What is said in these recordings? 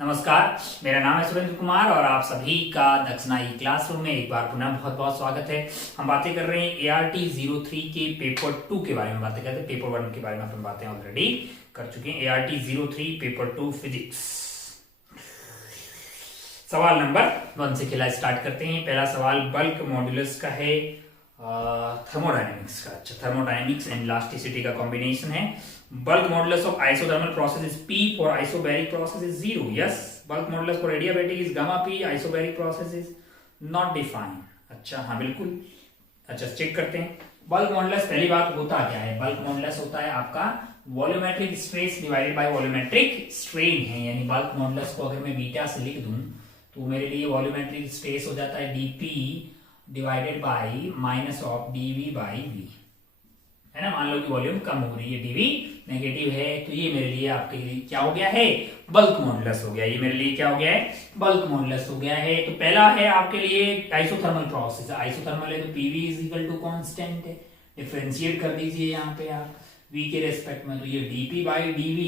नमस्कार, मेरा नाम है सुरेंद्र कुमार और आप सभी का दक्षिणाई क्लासरूम में एक बार पुनः बहुत बहुत स्वागत है। हम बातें कर रहे हैं ART 03 के पेपर 2 के बारे में बातें करते हैं। पेपर 1 के बारे में अपन बातें ऑलरेडी कर चुके हैं। ART 03 पेपर 2 फिजिक्स, सवाल नंबर 1 से खेला स्टार्ट करते हैं। पहला सवाल बल्क मॉड्यूलस का है, थर्मोडायनेमिक्स का। अच्छा, थर्मोडायनेमिक्स एंड इलास्टिसिटी का कॉम्बिनेशन है। Bulk modulus of isothermal process is P, for isobaric process is 0. Yes, bulk modulus for adiabatic is gamma P, isobaric process is not defined. अच्छा, हाँ बिल्कुल। अच्छा, चेक करते हैं। बल्क मॉडुलस, पहली बात होता क्या है? बल्क मॉडुलस होता है आपका volumetric stress divided by volumetric strain है। यानी बल्क मॉडुलस को अगर मैं बीटा से लिख दूं तो मेरे लिए वॉल्यूमेट्रिक स्ट्रेस हो जाता है dP divided by minus of dV by V, है ना। मान लो कि वॉल्यूम कम हो रही है, dV नेगेटिव है, तो ये मेरे लिए आपके लिए क्या हो गया है? बल्क मॉडुलस हो गया। ये मेरे लिए क्या हो गया है? बल्क मॉडुलस हो गया है। तो पहला है आपके लिए आइसोथर्मल प्रोसेस। आइसोथर्मल है तो PV is equal to constant है। डिफरेंशिएट कर दीजिए यहाँ पे आप V के रेस्पेक्ट में, तो ये dP by dV,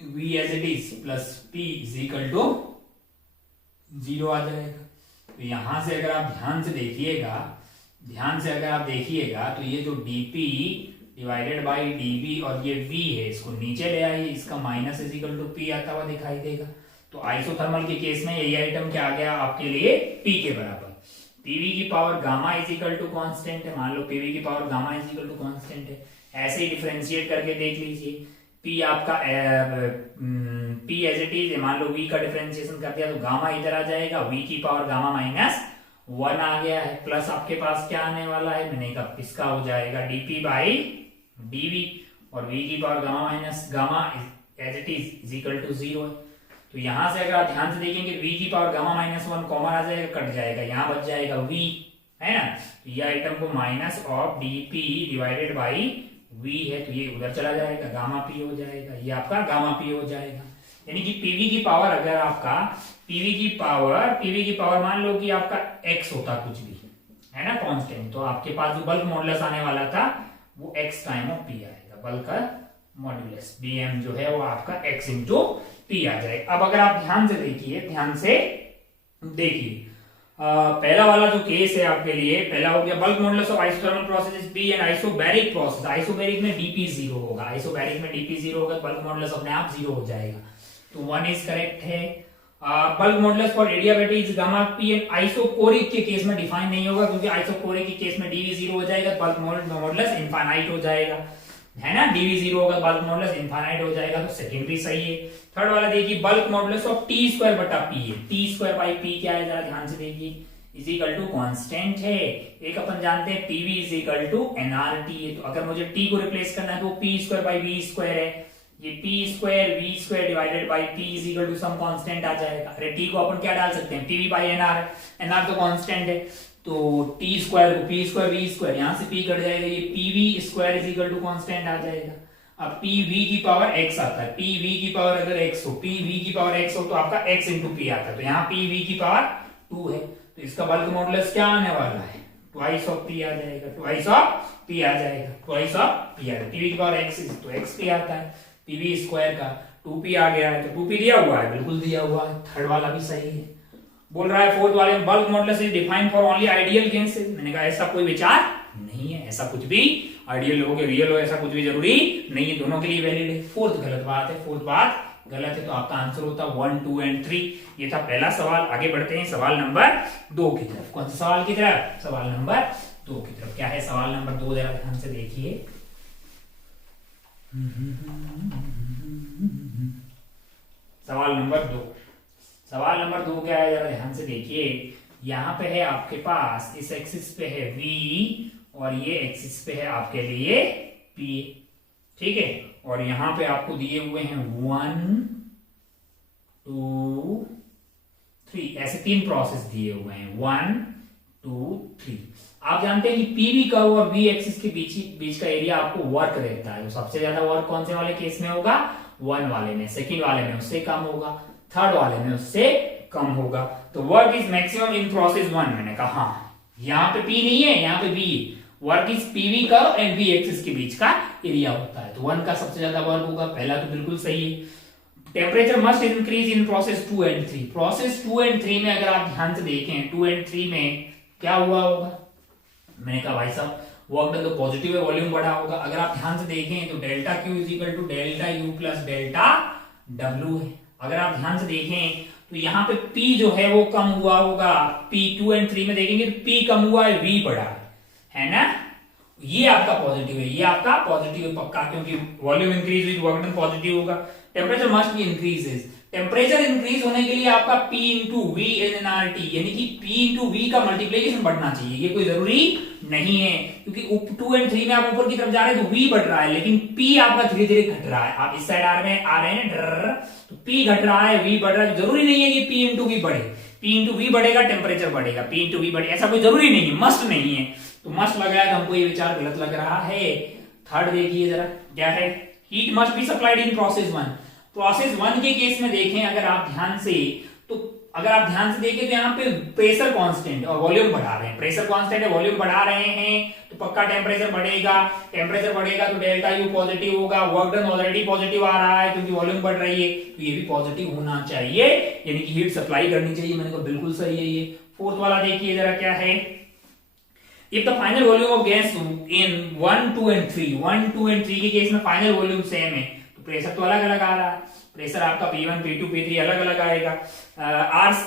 V as it is plus P is equal to 0 आ जाएगा। तो यहां से अगर आप ध्यान से देखिएगा तो ये जो dP डिवाइडेड बाई dV और ये V है, इसको नीचे ले आइए, इसका minus is equal to P आता हुआ दिखाई देगा। तो आइसोथर्मल के केस में यही आइटम क्या आ गया आपके लिए? P के बराबर। PV की power gamma is equal to constant है। मान लो PV की power gamma is equal to constant है। ऐसे ही डिफरेंशिएट करके देख लीजिए। P आपका P एज इट इज, मान लो V का डिफरेंशिएशन कर दिया तो गामा इधर आ जाएगा, V की पावर गामा माइनस 1 आ गया है, प्लस आपके पास क्या आने वाला है? मैंने कहा इसका हो जाएगा dP बाई dV, और V की power gamma minus gamma as it is equal to 0 है। तो यहां से अगर आप ध्यान से देखेंगे V की पावर गामा माइनस 1 कॉमन आ जाएगा, कट जाएगा, यहां बच जाएगा V, है ना। तो ये आइटम को minus of dP divided by V है, तो ये उधर चला जाएगा, गामा P हो जाएगा, ये आपका गामा P हो जाएगा। यानी कि PV की पावर, अगर आपका PV की पावर मान लो कि आपका x होता कुछ भी, है ना, कांस्टेंट, तो आपके पास जो बल्क मॉडुलस आने वाला था वो x टाइम ऑफ P आएगा। बल्क मॉडुलस Bm जो है वो आपका x इंटू P आ जाएगा। अब अगर आप ध्यान से देखिए, पहला वाला जो केस है आपके लिए, पहला हो गया bulk modulus of isothermal process is P and isobaric process. Isobaric में dP 0 होगा, बल्क मॉडुलस अपने आप 0 हो जाएगा, तो 1 इज करेक्ट है। Bulk modulus for adiabatic is gamma P and isochoric के केस में डिफाइन नहीं होगा, क्योंकि आइसोकोरिक के केस में dV 0 हो जाएगा, बल्क मॉडुलस इनफाइनाइट हो जाएगा, है ना। dV 0 होगा, बल्क मॉडुलस इनफाइनाइट हो जाएगा, तो सेकंड भी सही है। थर्ड वाला देखिए, बल्क मॉडुलस ऑफ T² बटा P है। T² बाई P क्या है, जरा ध्यान से देखिए, इज इक्वल टू कांस्टेंट है। एक अपन जानते हैं PV is equal to nRT है, तो अगर मुझे T को रिप्लेस करना है तो P² बाई V² है। ये P² V² divided by P is equal to some constant आ जाएगा। अरे T को अपन क्या डाल सकते हैं? PV बाई NR, NR तो कांस्टेंट है, तो T² को P² V² यहां से P कट जाएगा, ये PV² is equal to constant आ जाएगा। अब PV की पावर x आता है, PV की पावर अगर x हो, PV की पावर x हो तो आपका x इंटू P आता है, तो यहाँ PV की पावर 2 है, तो इसका बल्क मॉडुलस क्या आने वाला है? ट्वाइस ऑफ P आ जाएगा, ट्वाइस ऑफ P आ जाएगा। PV की पावर x तो x P आता है, PV² का 2P आ गया है, तो 2P दिया हुआ है, बिल्कुल दिया हुआ है। थर्ड वाला भी सही है। बोल रहा है फोर्थ वाले में bulk modulus is defined for only ideal cases. मैंने कहा ऐसा कोई विचार नहीं है, ऐसा कुछ भी आइडियल हो कि रियल हो ऐसा कुछ भी जरूरी नहीं है, दोनों के लिए वैलिड है। फोर्थ गलत बात है, तो आपका आंसर होता 1, 2 एंड 3। ये था पहला सवाल। आगे बढ़ते हैं सवाल नंबर 2 की तरफ। कौन सा सवाल की तरफ? सवाल नंबर 2 की तरफ। क्या है सवाल नंबर 2? जरा ध्यान से देखिए। सवाल नंबर 2 क्या है, जरा ध्यान से देखिए। यहां पे है आपके पास, इस एक्सिस पे है V और ये एक्सिस पे है आपके लिए P, ठीक है। और यहां पे आपको दिए हुए हैं 1, 2, 3, ऐसे 3 प्रोसेस दिए हुए हैं, 1, 2, 3। आप जानते हैं कि PV कर्व और V एक्सिस के बीच का एरिया आपको वर्क रहता है। तो सबसे ज्यादा वर्क कौन से वाले केस में होगा? 1 वाले में, सेकंड वाले में उससे कम होगा, थर्ड वाले में उससे कम होगा। तो work is maximum in process 1। मैंने कहा हाँ, यहाँ पे P नहीं है, यहाँ पे V। Work is PV curve and V axis के बीच का एरिया होता है, तो 1 का सबसे ज्यादा वर्क होगा। पहला तो बिल्कुल सही है। Temperature must increase in process 2 and 3। Process 2 and 3 में अगर आप ध्यान से देखें 2 एंड 3 में क्या हुआ होगा, मैंने कहा भाई साहब वर्क डन तो पॉजिटिव है, वॉल्यूम बढ़ा होगा। अगर आप ध्यान से देखें तो delta Q is equal to delta U plus delta W है। अगर आप ध्यान से देखें तो यहाँ पे P जो है वो कम हुआ होगा, P 2 एंड 3 में देखेंगे तो P कम हुआ है, V बढ़ा है ना। ये आपका पॉजिटिव है, ये आपका पॉजिटिव है पक्का, क्योंकि वॉल्यूम इंक्रीज हुई, वर्क डन पॉजिटिव होगा। Temperature must be increases, temperature increase होने के लिए आपका P into V N R T यानी कि P इंटू वी का मल्टीप्लीकेशन बढ़ना चाहिए। ये कोई जरूरी नहीं है, क्योंकि 2 एंड 3 में आप ऊपर की तरफ जा रहे हैं तो V बढ़ रहा है, लेकिन P आपका धीरे धीरे घट रहा है। आप इस साइड आ रहे हैं तो P घट रहा है, V बढ़ रहा है। जरूरी नहीं है कि P इंटू वी बढ़े, P इंटू वी बढ़ेगा टेम्परेचर बढ़ेगा, P इंटू वी बढ़े, ऐसा कोई जरूरी नहीं है, मस्ट नहीं है। तो मस्ट लगाया तो हमको ये विचार गलत लग रहा है। थर्ड देखिए जरा क्या है, heat must be supplied in process 1। Process 1 के केस में देखें अगर आप ध्यान से, तो अगर आप ध्यान से देखें तो यहाँ पे प्रेशर कांस्टेंट और वॉल्यूम बढ़ा रहे हैं, प्रेशर कांस्टेंट है वॉल्यूम बढ़ा रहे हैं तो पक्का टेम्परेचर बढ़ेगा। टेम्परेचर बढ़ेगा तो डेल्टा यू पॉजिटिव होगा, वर्क डन ऑलरेडी पॉजिटिव आ रहा है क्योंकि वॉल्यूम बढ़ रही है, तो ये भी पॉजिटिव होना चाहिए, यानी कि हीट सप्लाई करनी चाहिए। मैंने कहा बिल्कुल सही है ये। फोर्थ वाला देखिए जरा क्या है, If the final volume of gas in 1, 2 and 3, 1, 2 and 3 के केस में फाइनल वॉल्यूम सेम है तो प्रेशर तो अलग अलग आ रहा है, प्रेशर आपका P1, P2, P3 अलग अलग आएगा।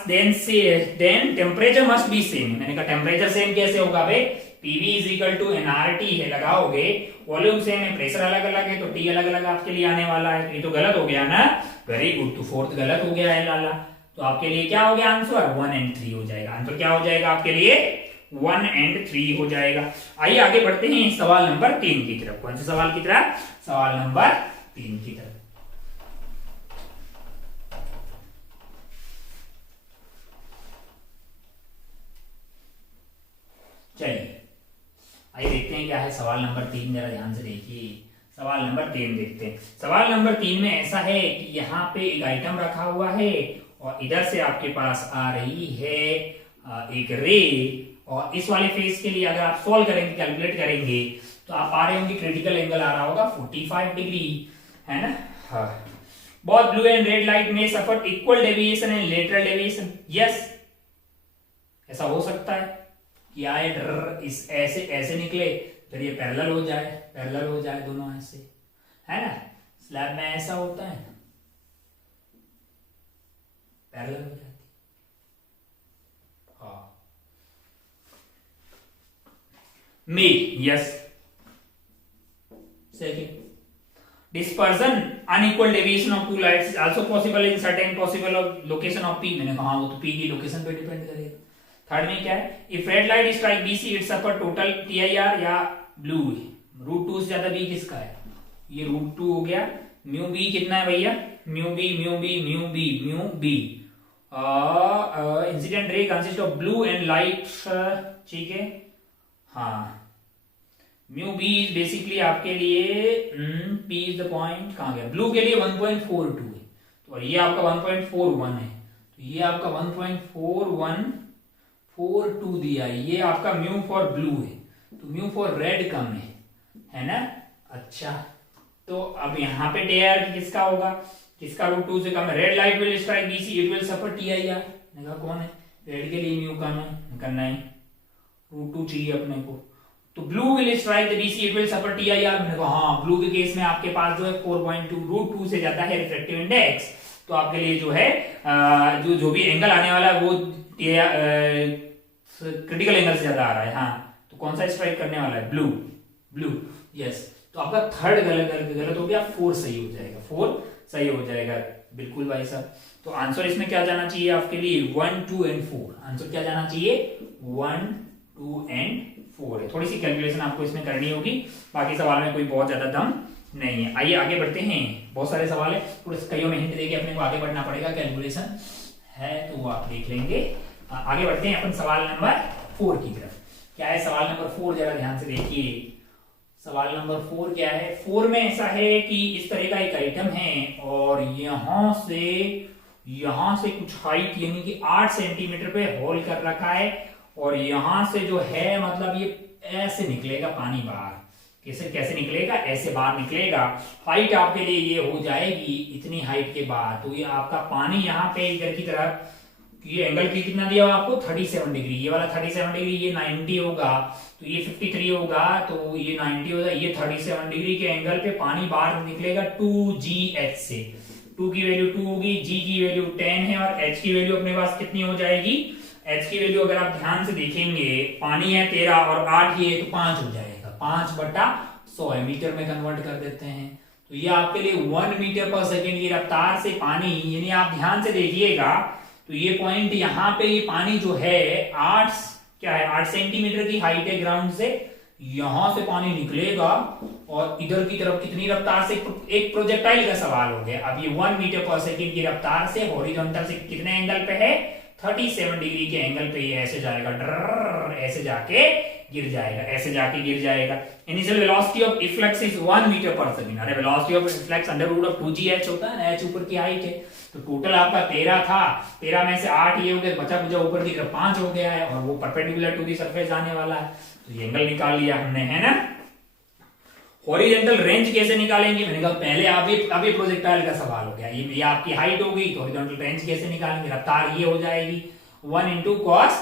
Then temperature must be same. मैंने कहा टेम्परेचर सेम कैसे होगा भाई, PV is equal to nRT है, लगाओगे वॉल्यूम सेम है, प्रेशर अलग अलग है तो T अलग अलग आपके लिए आने वाला है। ये तो गलत हो गया ना, वेरी गुड। तो फोर्थ गलत हो गया है लाला, तो आपके लिए क्या हो गया आंसर 1 एंड 3 हो जाएगा। आंसर क्या हो जाएगा आपके लिए 1 एंड 3 हो जाएगा। आइए आगे बढ़ते हैं सवाल नंबर 3 की तरफ। कौन से सवाल की तरफ, सवाल नंबर 3 की तरफ। चलिए आइए देखते हैं क्या है सवाल नंबर 3, जरा ध्यान से देखिए। सवाल नंबर 3 देखते हैं। सवाल नंबर 3 में ऐसा है कि यहाँ पे एक आइटम रखा हुआ है और इधर से आपके पास आ रही है एक रे, और इस वाले फेज के लिए अगर आप सॉल्व करेंगे, कैलकुलेट करेंगे तो आप पा रहे होंगे क्रिटिकल एंगल आ रहा होगा 45 डिग्री, है ना। हाँ, both blue and red light में suffer equal deviation and lateral deviation. Yes, ऐसा हो सकता है कि आए इस ऐसे ऐसे निकले फिर ये पैरेलल हो जाए, पैरेलल हो जाए दोनों ऐसे, है ना। स्लैब में ऐसा होता है, पैरेलल हो जाती। हाँ, may, yes. Second, dispersion unequal deviation of two lights is also possible in certain possible location of P। मैंने कहा वो तो P की लोकेशन पे डिपेंड करेगा। थर्ड में क्या है, if red light strike BC it suffer total TIR या ब्लू √2 से ज्यादा B किसका है, ये √2 हो गया। म्यू बी कितना है भैया, mu B incident ray consist of blue and light, ठीक है। हाँ, म्यू बी इज बेसिकली आपके लिए P इज द पॉइंट, कहां गया, ब्लू के लिए 1.42 है तो ये आपका 1.41 है, तो ये आपका 1.4142 दिया है। ये आपका म्यू फॉर ब्लू है, तो म्यू फॉर रेड कम है ना। अच्छा, तो अब यहाँ पे टेयर किसका होगा, किसका √2 से कम है। Red light will strike BC it will suffer TIR, देखा कौन है, रेड के लिए म्यू कम है, करना है √2 चाहिए अपने को। तो blue will strike the BC it will suffer TIR, मैंने कहा हाँ, ब्लू के केस में आपके पास जो है 4.2 √2 से ज्यादा है रिफ्रैक्टिव इंडेक्स, तो आपके लिए जो है जो भी एंगल आने वाला है वो क्रिटिकल एंगल से ज्यादा आ रहा है। हाँ, तो कौन सा स्ट्राइक करने वाला है, ब्लू, यस। तो आपका थर्ड गलत हो गया, 4 सही हो जाएगा, 4 सही हो जाएगा, बिल्कुल भाई साहब। तो आंसर इसमें क्या जाना चाहिए आपके लिए 1, 2 एंड 4। आंसर क्या जाना चाहिए 1, 2 एंड 4 है। थोड़ी सी कैलकुलेशन आपको इसमें करनी होगी, बाकी सवाल में कोई बहुत ज्यादा दम नहीं है। आइए आगे बढ़ते हैं, बहुत सारे सवाल है, थोड़े कईयों में हिंट देके अपने को आगे बढ़ना पड़ेगा, कैलकुलेशन है तो वो आप देख लेंगे। आगे बढ़ते हैं अपन सवाल नंबर 4 की तरफ। क्या है सवाल नंबर 4, जरा ध्यान से देखिए। सवाल नंबर 4 क्या है, 4 में ऐसा है कि इस तरह का एक आइटम है और यहां से कुछ हाइट यानी कि 8 सेंटीमीटर पे होल कर रखा है, और यहां से जो है मतलब ये ऐसे निकलेगा पानी बाहर, कैसे कैसे निकलेगा, ऐसे बाहर निकलेगा। हाइट आपके लिए ये हो जाएगी इतनी हाइट के बाद, तो ये आपका पानी यहाँ पे इधर की तरफ, ये एंगल कितना दिया हुआ आपको 37 डिग्री, ये वाला 37 डिग्री, ये 90 होगा, तो ये 53 होगा, तो ये 90 होगा, ये 37 डिग्री के एंगल पे पानी बाहर निकलेगा 2GH से। 2 की वैल्यू 2 होगी, G की वैल्यू 10 है और H की वैल्यू अपने पास कितनी हो जाएगी, H की वैल्यू अगर आप ध्यान से देखेंगे, पानी है 13 और 8 ये तो 5 हो जाएगा, 5/100 मीटर में कन्वर्ट कर देते हैं। तो ये आपके लिए 1 मीटर पर सेकेंड की रफ्तार से पानी, यानी आप ध्यान से देखिएगा, तो ये पॉइंट यहाँ पे ये पानी जो है 8 क्या है 8 सेंटीमीटर की हाइट है ग्राउंड से, यहां से पानी निकलेगा और इधर की तरफ कितनी रफ्तार से, एक प्रोजेक्टाइल का सवाल हो गया। अब ये 1 मीटर पर सेकेंड की रफ्तार से हॉरिजॉन्टल से कितने एंगल पे है, 37 डिग्री के एंगल पे ये ऐसे जाएगा, डर ऐसे जाके गिर जाएगा, ऐसे जाके गिर जाएगा। Initial velocity of efflux is 1 metre per second. अरे वेलोसिटी ऑफ इफ्लक्स √2GH होता है ना, h ऊपर की हाइट है, तो टोटल आपका 13 था, 13 में से 8 ये हो गए, बचा कुचा ऊपर की तरफ 5 हो गया है, और वो परपेंडिकुलर टू दी सरफेस आने वाला है, तो ये एंगल निकाल लिया हमने, है ना। हॉरिजॉन्टल रेंज कैसे निकालेंगे, मैंने कहा पहले अभी प्रोजेक्टाइल का सवाल हो गया, ये आपकी हाइट हो गई, तो हॉरिजॉन्टल रेंज कैसे निकालेंगे, रफ्तार ये हो जाएगी 1 × cos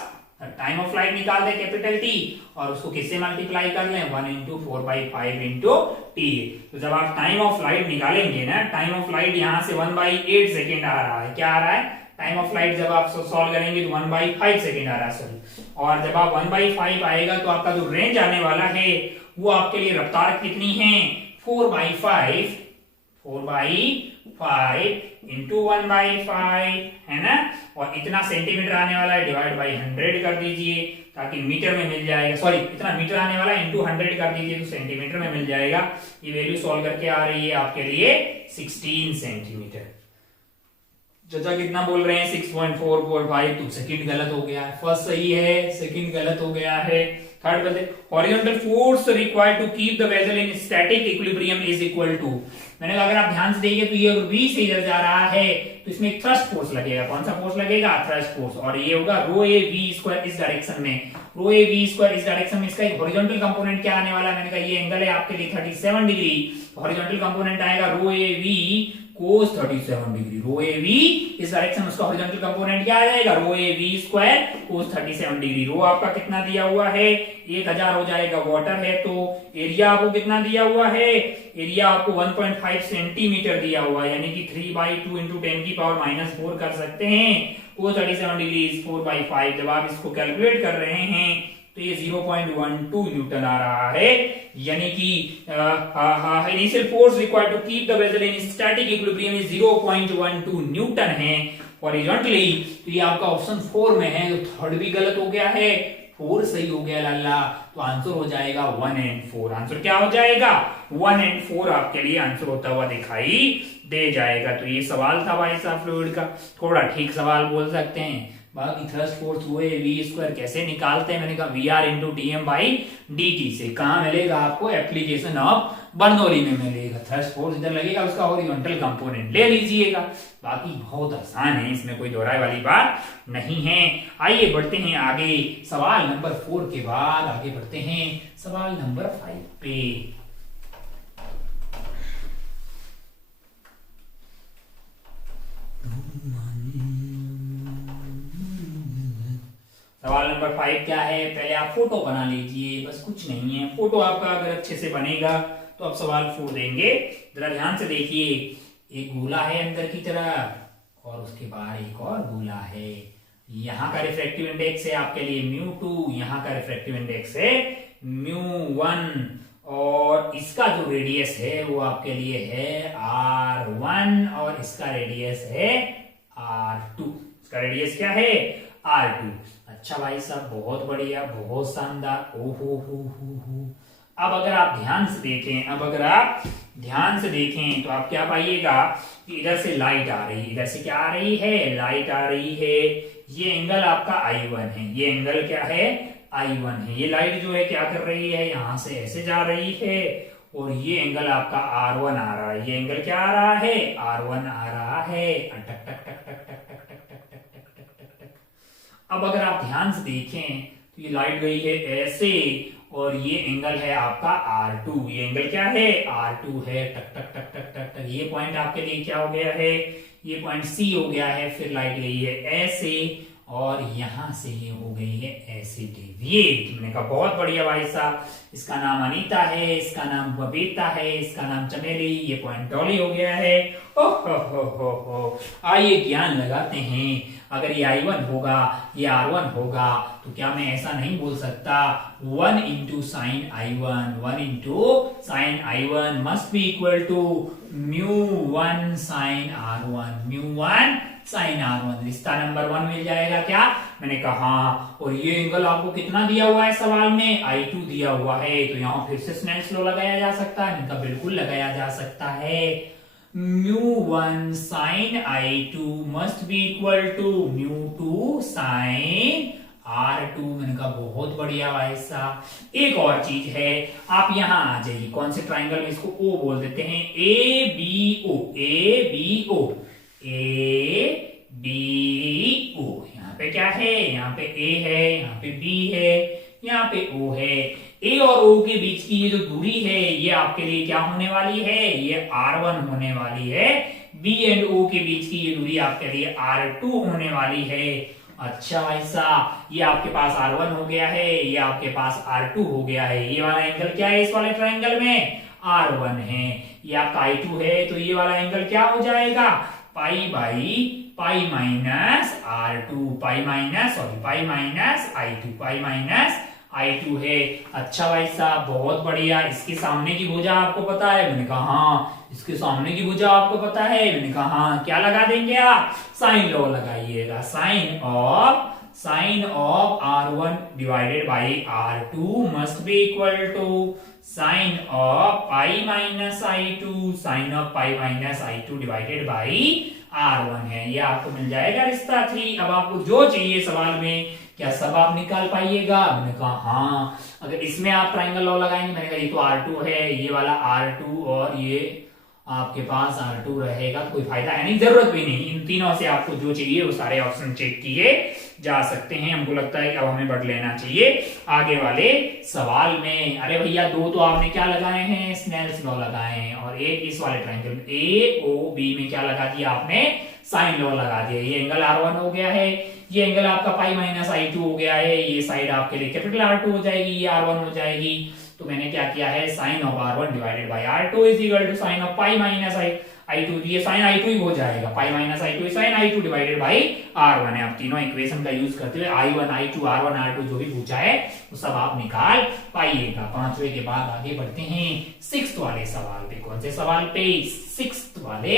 टाइम ऑफ फ्लाइट निकाल दे कैपिटल T, और उसको किससे मल्टीप्लाई कर लें, 1 × 4/5 × T। तो जब आप टाइम ऑफ फ्लाइट निकालेंगे ना, टाइम ऑफ फ्लाइट यहां से 1/8 सेकेंड आ रहा है, क्या आ रहा है, टाइम ऑफ फ्लाइट जब आप सॉल्व करेंगे तो 1/5 सेकेंड आ रहा है, सॉरी, और जब आप 1/5 आएगा तो आपका जो रेंज आने वाला है वो आपके लिए रफ्तार कितनी है, 4/5 × 1/5 है ना, और इतना सेंटीमीटर आने वाला है, डिवाइड बाई 100 कर दीजिए ताकि मीटर में मिल जाएगा, सॉरी इतना मीटर आने वाला है इंटू 100 कर दीजिए तो सेंटीमीटर में मिल जाएगा। ये वैल्यू सॉल्व करके आ रही है आपके लिए 16 सेंटीमीटर। चाचा कितना बोल रहे हैं, 6.445, तो सेकंड गलत हो गया है, फर्स्ट सही है, सेकंड गलत हो गया है, थर्ड गलत। Horizontal force required to keep the vessel in static equilibrium is equal to, मैंने कहा अगर आप ध्यान से देखिए तो ये अगर V से इधर जा रहा है तो इसमें एक थ्रस्ट फोर्स लगेगा, कौन सा फोर्स लगेगा, थ्रस्ट फोर्स, और ये होगा ρAV² इस डायरेक्शन में, ρAV² इस डायरेक्शन में, इसका एक हॉरिजॉन्टल कंपोनेंट क्या आने वाला है, मैंने कहा ये एंगल है आपके लिए 37 डिग्री, हॉरिजॉन्टल कंपोनेंट आएगा ρAV cos 37 डिग्री, ρAV इस डायरेक्शन, उसका हॉरिजॉन्टल कंपोनेंट क्या आ जाएगा, ρAV² cos 37 डिग्री। रो आपका कितना दिया हुआ है, 1000 हो जाएगा, वाटर है, तो एरिया आपको कितना दिया हुआ है, एरिया आपको 1.5 सेंटीमीटर दिया हुआ है, यानी कि 3/2 × 10⁻⁻⁴ कर सकते हैं। cos 37 डिग्री 4/5, जब आप इसको कैलकुलेट कर रहे हैं तो ये 0.12 न्यूटन आ रहा है, यानी कि initial force required to keep the vessel in static equilibrium is 0.12 newton है हॉरिजॉन्टली। तो ये आपका ऑप्शन 4 में है, तो थर्ड भी गलत हो गया है, 4 सही हो गया लाला, तो आंसर हो जाएगा 1 और 4। आंसर क्या हो जाएगा, 1 और 4 आपके लिए आंसर होता हुआ दिखाई दे जाएगा। तो ये सवाल था भाई साहब फ्लूइड का, थोड़ा ठीक सवाल बोल सकते हैं। बाकी थ्रस्ट फोर्स ρAV² कैसे निकालते हैं, मैंने कहा VR × dm/dt से। कहां मिलेगा आपको, एप्लीकेशन ऑफ बर्नौली में मिलेगा, थ्रस्ट फोर्स इधर लगेगा, उसका हॉरिजॉन्टल कंपोनेंट ले लीजिएगा, बाकी बहुत आसान है, इसमें कोई दोहराए वाली बात नहीं है। आइए बढ़ते हैं आगे, सवाल नंबर 4 के बाद आगे बढ़ते हैं सवाल नंबर 5 पे। सवाल नंबर 5 क्या है, पहले आप फोटो बना लीजिए, बस कुछ नहीं है, फोटो आपका अगर अच्छे से बनेगा तो आप सवाल 4 देंगे। जरा ध्यान से देखिए, एक गोला है अंदर की तरफ और उसके बाहर एक और गोला है, यहाँ का रिफ्रैक्टिव इंडेक्स है आपके लिए μ2, यहाँ का रिफ्रैक्टिव इंडेक्स है μ1, और इसका जो रेडियस है वो आपके लिए है r1 और इसका रेडियस है r2। इसका रेडियस क्या है, r2। अच्छा भाई साहब, बहुत बढ़िया, बहुत शानदार, ओहो हो। अब अगर आप ध्यान से देखें तो आप क्या पाइएगा कि इधर से लाइट आ रही है, इधर से क्या आ रही है, लाइट आ रही है, ये एंगल आपका I1 है, ये एंगल क्या है, I1 है, ये लाइट जो है क्या कर रही है, यहां से ऐसे जा रही है, और ये एंगल आपका R1 आ रहा है, ये एंगल क्या आ रहा है, R1 आ रहा है, टक टक टक टक टक टक टक टक टक टक टक टक टक। अब अगर आप ध्यान से देखें तो ये लाइट गई है ऐसे, और ये एंगल है आपका R2। ये एंगल क्या है? R2 है। टक टक टक टक टक टक। ये पॉइंट आपके लिए क्या हो गया है? ये पॉइंट C हो गया है। फिर लाइट गई है ऐसे और यहां से ये हो गई है ऐसे डेविएट। मैंने कहा बहुत बढ़िया भाई साहब। इसका नाम अनीता है, इसका नाम बबीता है, इसका नाम चमेली, ये पॉइंट डॉली हो गया है। हो। आइए ज्ञान लगाते हैं। अगर ये I1 होगा, ये R1 होगा, तो क्या मैं ऐसा नहीं बोल सकता 1 into sine I1, 1 into sine I1 must be equal to μ1 sine R1, μ1 sine R1। रिश्ता नंबर 1 मिल जाएगा क्या? मैंने कहा हाँ। और ये एंगल आपको कितना दिया हुआ है सवाल में? I2 दिया हुआ है। तो यहां फिर से स्नेल्स लॉ लगाया जा सकता है? इनका बिल्कुल लगाया जा सकता है। μ1 sine I2 must be equal to μ2 sine R2। मैंने कहा बहुत बढ़िया भाई साहब। एक और चीज है, आप यहां आ जाइए। कौन से ट्राइंगल में? इसको O बोल देते हैं। ABO, ABO, ABO। यहाँ पे क्या है? यहाँ पे A है, यहाँ पे B है, यहाँ पे O है। A और O के बीच की ये जो दूरी है, ये आपके लिए क्या होने वाली है? ये R1 होने वाली है। B एंड O के बीच की ये दूरी आपके लिए R2 होने वाली है। अच्छा ऐसा, ये आपके पास R1 हो गया है, ये आपके पास R2 हो गया है। ये वाला एंगल क्या है इस वाले ट्रायंगल में? R1 है। ये आपका I2 है, तो ये वाला एंगल क्या हो जाएगा? Pi by pi minus R2, pi minus I2, pi minus I2 है। अच्छा भाई साहब बहुत बढ़िया। इसके सामने की भुजा आपको पता है? मैंने कहा हाँ। इसके सामने की भुजा आपको पता है? मैंने कहा हाँ। क्या लगा देंगे आप? साइन लॉ लगाइएगा। Sine of R1 divided by R2 must be equal to sine of pi minus I2, sine of pi minus I2 divided by R1 है। ये आपको मिल जाएगा रिश्ता 3। अब आपको जो चाहिए सवाल में, क्या सब आप निकाल पाइएगा? मैंने कहा हाँ। अगर इसमें आप ट्रायंगल लॉ लगाएंगे, मैंने कहा ये तो R2 है, ये वाला R2 और ये आपके पास R2 रहेगा, तो कोई फायदा है नहीं, जरूरत भी नहीं। इन तीनों से आपको जो चाहिए वो सारे ऑप्शन चेक किए जा सकते हैं। हमको लगता है कि अब हमें बढ़ लेना चाहिए आगे वाले सवाल में। अरे भैया दो तो आपने क्या लगाए हैं? स्नेल्स लॉ लगाए हैं। और एक इस वाले ट्रायंगल में AOB में क्या लगा दिया आपने? साइन लॉ लगा दिया। ये एंगल R1 हो गया है, ये एंगल आपका पाई माइनस I2 हो गया है। ये साइड आपके लिए कैपिटल R2 हो जाएगी, ये R1 हो जाएगी। तो मैंने क्या किया है? Sine of R1 divided by R2 is equal to sine of pi minus I2। ये साइन I2 ही हो जाएगा। Pi minus I2 sine I2 divided by R1 है। आप तीनों इक्वेशन का यूज करते हुए I1, I2, R1, R2 जो भी पूछा है वो सब आप निकाल पाइएगा। पांचवे के बाद आगे बढ़ते हैं 6th वाले सवाल पे। कौन से सवाल पे? 6th वाले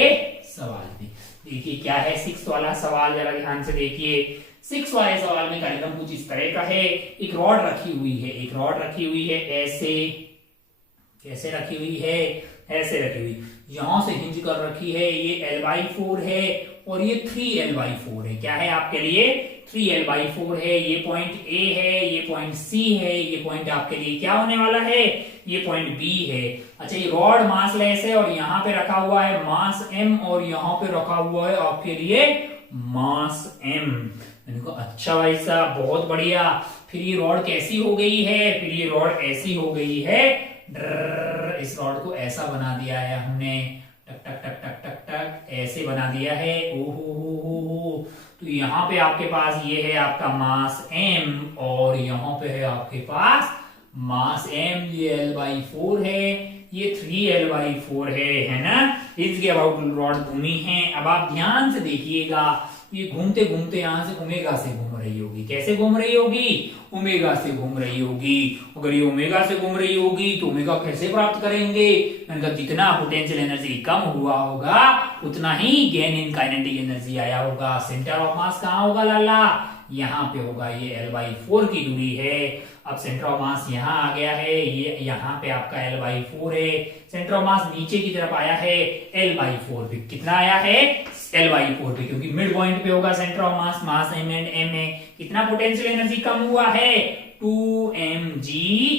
सवाल पे। देखिए क्या है 6th वाला सवाल, जरा ध्यान से देखिए। 6 वाले सवाल में कार्यक्रम कुछ इस तरह का है। एक रॉड रखी हुई है, एक रॉड रखी हुई है ऐसे। कैसे रखी हुई है? ऐसे रखी हुई। यहां से हिंज कर रखी है। ये L/4 है और ये 3L/4 है। क्या है आपके लिए? 3L/4 है। ये पॉइंट A है, ये पॉइंट C है, ये पॉइंट आपके लिए क्या होने वाला है? ये पॉइंट B है। अच्छा ये रॉड मास लेस है और यहाँ पे रखा हुआ है मास M और यहाँ पे रखा हुआ है आपके लिए मास M। मैंने कहा अच्छा भाई साहब बहुत बढ़िया। फिर ये रॉड कैसी हो गई है? फिर ये रॉड ऐसी हो गई है। इस रॉड को ऐसा बना दिया है हमने, टक टक टक टक टक टक ऐसे बना दिया है। ओहो। तो यहाँ पे आपके पास ये है आपका मास M और यहाँ पे है आपके पास मास M। ये L/4 है, ये 3L/4 है ना। इसके अबाउट रॉड घूमी है। अब आप ध्यान से देखिएगा, ये घूमते घूमते यहां से ओमेगा से घूम रही होगी। कैसे घूम रही होगी? ओमेगा से घूम रही होगी। अगर ये ओमेगा से घूम रही होगी तो ओमेगा कैसे प्राप्त करेंगे? जितना पोटेंशियल एनर्जी कम हुआ होगा उतना ही गेन इन काइनेटिक एनर्जी आया होगा। सेंटर ऑफ मास कहाँ होगा लाला? यहाँ पे होगा। ये L/4 की दूरी है। अब सेंटर ऑफ मास यहाँ आ गया है, ये यहाँ पे आपका L/4 है। सेंटर ऑफ मास नीचे की तरफ आया है L/4 पे। कितना आया है? L/4 पे, क्योंकि मिड पॉइंट पे होगा centre of mass. Mass M and M है। कितना पोटेंशियल एनर्जी कम हुआ है? 2mg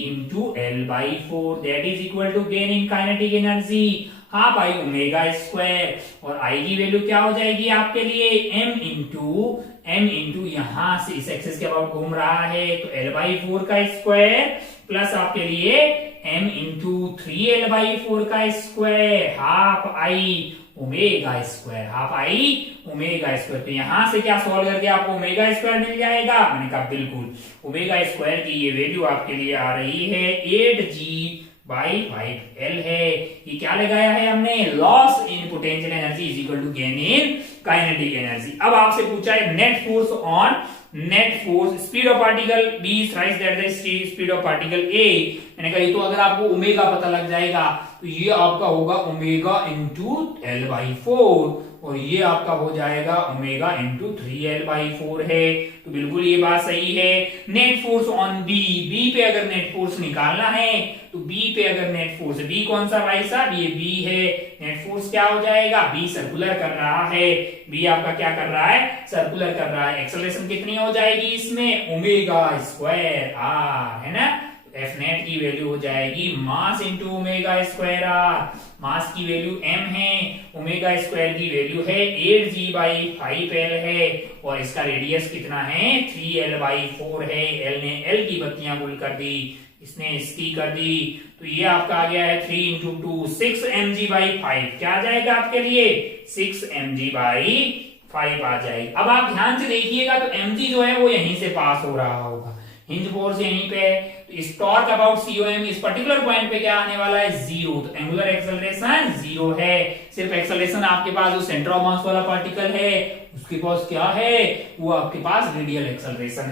into L/4 that is equal to gain in kinetic energy half I omega square. और आई की वैल्यू क्या हो जाएगी आपके लिए? m इंटू यहां से इस एक्सिस के अबाउट घूम रहा है तो L/4 का स्क्वायर प्लस आपके लिए m इंटू 3l/4 का square half I omega square, half I omega square. तो यहां से क्या सॉल्व करके आपको ओमेगा स्क्वायर मिल जाएगा? मैंने कहा बिल्कुल, ओमेगा स्क्वायर की ये वैल्यू आपके लिए आ रही है 8g/5l है। ये क्या लगाया है हमने? Loss in potential energy is equal to gain in kinetic energy. अब आपसे पूछा है net force on net force speed of particle b thrice that the speed of particle a। मैंने कहा ये तो अगर आपको ओमेगा पता लग जाएगा तो ये आपका होगा ओमेगा इंटू l/4 और ये आपका हो जाएगा ओमेगा इंटू 3l/4 है। तो बिल्कुल ये बात सही है। नेट फोर्स ऑन बी पे अगर नेट फोर्स निकालना है तो बी पे अगर नेट फोर्स, बी कौन सा भाई साहब? ये बी है। नेट फोर्स क्या हो जाएगा? बी सर्कुलर कर रहा है, बी आपका क्या कर रहा है? सर्कुलर कर रहा है। एक्सेलरेशन कितनी हो जाएगी इसमें? ओमेगा स्क्वायर आर, है ना। एफ नेट की वैल्यू हो जाएगी mass into omega square R. Mass की वैल्यू m है, ओमेगा स्क्वायर की वैल्यू है 8g/5l है और इसका रेडियस कितना है? 3l/4 है। l ने l की बत्तियां गुल कर दी, इसने इसकी कर दी, तो ये आपका आ गया है 3 इंटू 2 6 mg/5। क्या आ जाएगा आपके लिए? 6 mg/5 आ जाएगी। अब आप ध्यान से देखिएगा तो mg जो है वो यहीं से पास हो रहा होगा, हिंज फोर्स यहीं पे है। तो इस टॉर्क अबाउट COM इस पर्टिकुलर पॉइंट पे क्या आने वाला है? 0। तो एंगुलर एक्सेलरेशन 0 है। सिर्फ एक्सेलरेशन आपके पास जो सेंटर ऑफ मास वाला पार्टिकल है उसके पास क्या है? वो आपके पास रेडियल एक्सेलरेशन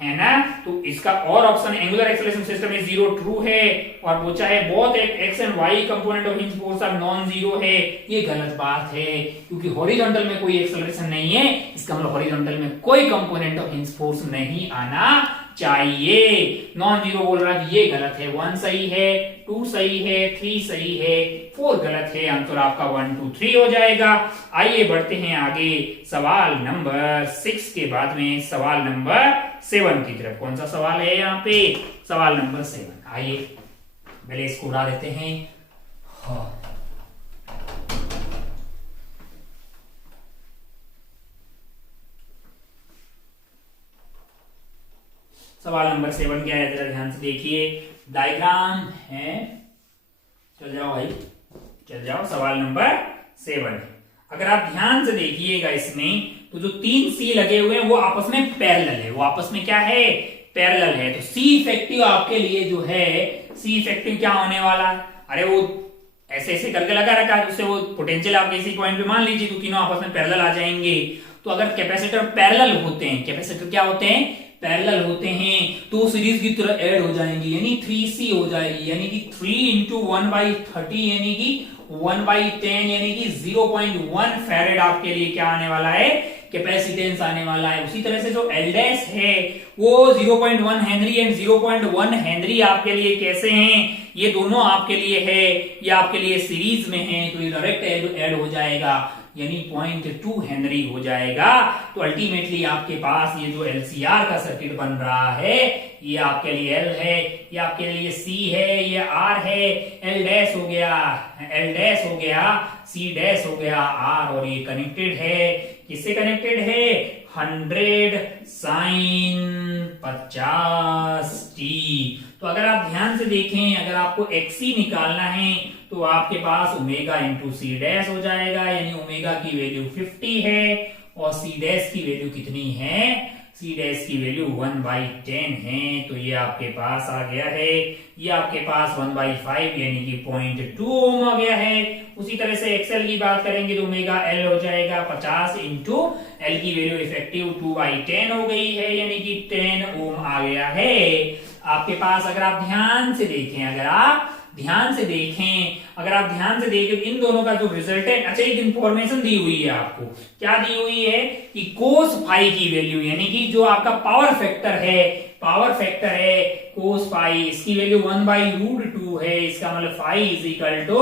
है ना। तो इसका और ऑप्शन एंगुलर एक्सेलरेशन सिस्टम में 0 ट्रू है और वो चाहे both X and Y component of hinge force are non zero है। ये गलत बात है क्योंकि हॉरिजॉन्टल में कोई एक्सेलरेशन नहीं है, इसका मतलब हॉरिजॉन्टल में कोई कंपोनेंट ऑफ हिंज फोर्स नहीं आना चाहिए। नॉन जीरो बोल रहा है कि ये गलत है। 1 सही है, 2 सही है, 3 सही है, 4 गलत है। आंसर आपका 1 2 3 हो जाएगा। आइए बढ़ते हैं आगे सवाल नंबर 6 के बाद में सवाल नंबर 7 की तरफ। कौन सा सवाल है यहाँ पे? सवाल नंबर 7। आइए पहले इसको उड़ा देते हैं। हाँ। सवाल नंबर 7 क्या है? जरा ध्यान से देखिए, डायग्राम है। चल जाओ भाई, चल जाओ। सवाल नंबर 7 अगर आप ध्यान से देखिएगा इसमें तो जो 3 सी लगे हुए हैं वो आपस में पैरेलल है। वो आपस में क्या है? पैरेलल है। तो सी इफेक्टिव आपके लिए जो है, सी इफेक्टिव क्या होने वाला है? अरे वो ऐसे ऐसे करके लगा रखा है, उससे वो पोटेंशियल आप इसी पॉइंट पे मान लीजिए तो तीनों आपस में पैरेलल आ जाएंगे। तो अगर कैपेसिटर पैरेलल होते हैं, कैपेसिटर क्या होते हैं? पैरेलल होते हैं, तो सीरीज की तरह ऐड हो जाएंगी, यानी 3C हो जाएगी, यानी कि 3 इंटू 1/30 यानी कि 1/10 यानी कि 0.1 फैरेड आपके लिए क्या आने वाला है? कैपेसिटेंस आने वाला है। उसी तरह से जो एल डैश है वो 0.1 हेनरी एंड 0.1 हेनरी आपके लिए कैसे हैं? ये दोनों आपके लिए है, ये आपके लिए सीरीज में है, तो ये डायरेक्ट ऐड हो जाएगा, यानी 0.2 हेनरी हो जाएगा। तो अल्टीमेटली आपके पास ये जो LCR का सर्किट बन रहा है, ये आपके लिए L है, ये आपके लिए C है, ये R है, L डैश हो गया, L डैश हो गया, C डैश हो गया, R, और ये कनेक्टेड है। किससे कनेक्टेड है? 100 sin 50t। तो अगर आप ध्यान से देखें, अगर आपको XC निकालना है तो आपके पास ओमेगा इंटू सी डैश हो जाएगा, यानी ओमेगा की वैल्यू 50 है और सी डैश की वैल्यू कितनी है? सी डैश की वैल्यू 1/10 है। तो ये आपके पास आ गया है, ये आपके पास 1/5 यानी कि 0.2 ओम आ गया है। उसी तरह से एक्सएल की बात करेंगे तो ओमेगा एल हो जाएगा 50 इंटू एल की वैल्यू इफेक्टिव 2/10 हो गई है, यानी कि 10 ओम आ गया है आपके पास। अगर आप ध्यान से देखें, अगर आप ध्यान से देखें इन दोनों का जो रिजल्टेंट, अच्छा एक इंफॉर्मेशन दी हुई है आपको, क्या दी हुई है कि कोस फाई की वैल्यू, यानी कि जो आपका पावर फैक्टर है कोस फाई, इसकी वैल्यू 1/√2 है। इसका मतलब phi is equal to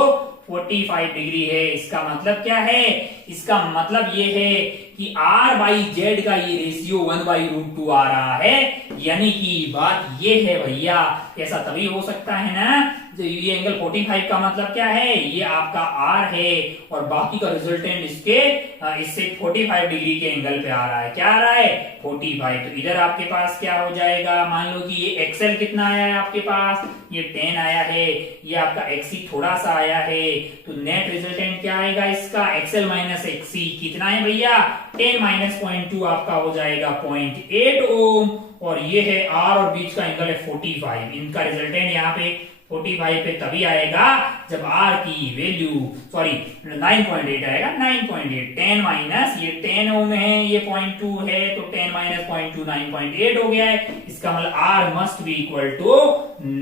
45 degree है। इसका मतलब क्या है? इसका मतलब ये है कि R/Z का ये रेशियो 1/√2 आ रहा है, यानी कि बात ये है भैया, ऐसा तभी हो सकता है ना ये एंगल 45 का मतलब क्या है, ये आपका आर है और बाकी का रिजल्टेंट इससे 45 डिग्री के एंगल पे आ रहा है। क्या आ रहा है, 45। तो इधर आपके पास क्या हो जाएगा, मान लो कि ये एक्सएल कितना आया है आपके पास, ये 10 आया है, ये आपका एक्सी थोड़ा सा आया है, तो नेट रिजल्टेंट क्या आएगा इसका, एक्सएल माइनस एक्सी कितना है भैया, 10 माइनस 0.2 आपका हो जाएगा 0.8 ओम, और ये है आर और बीच का एंगल है 45। इनका रिजल्टेंट यहाँ पे 45 पे तभी आएगा जब आर की वैल्यू 9.8 आएगा, 9.8, 10 माइनस ये 10 ओम है, ये 0.2 है, तो 10 माइनस 0.2 9.8 हो गया है। इसका मतलब R must be equal to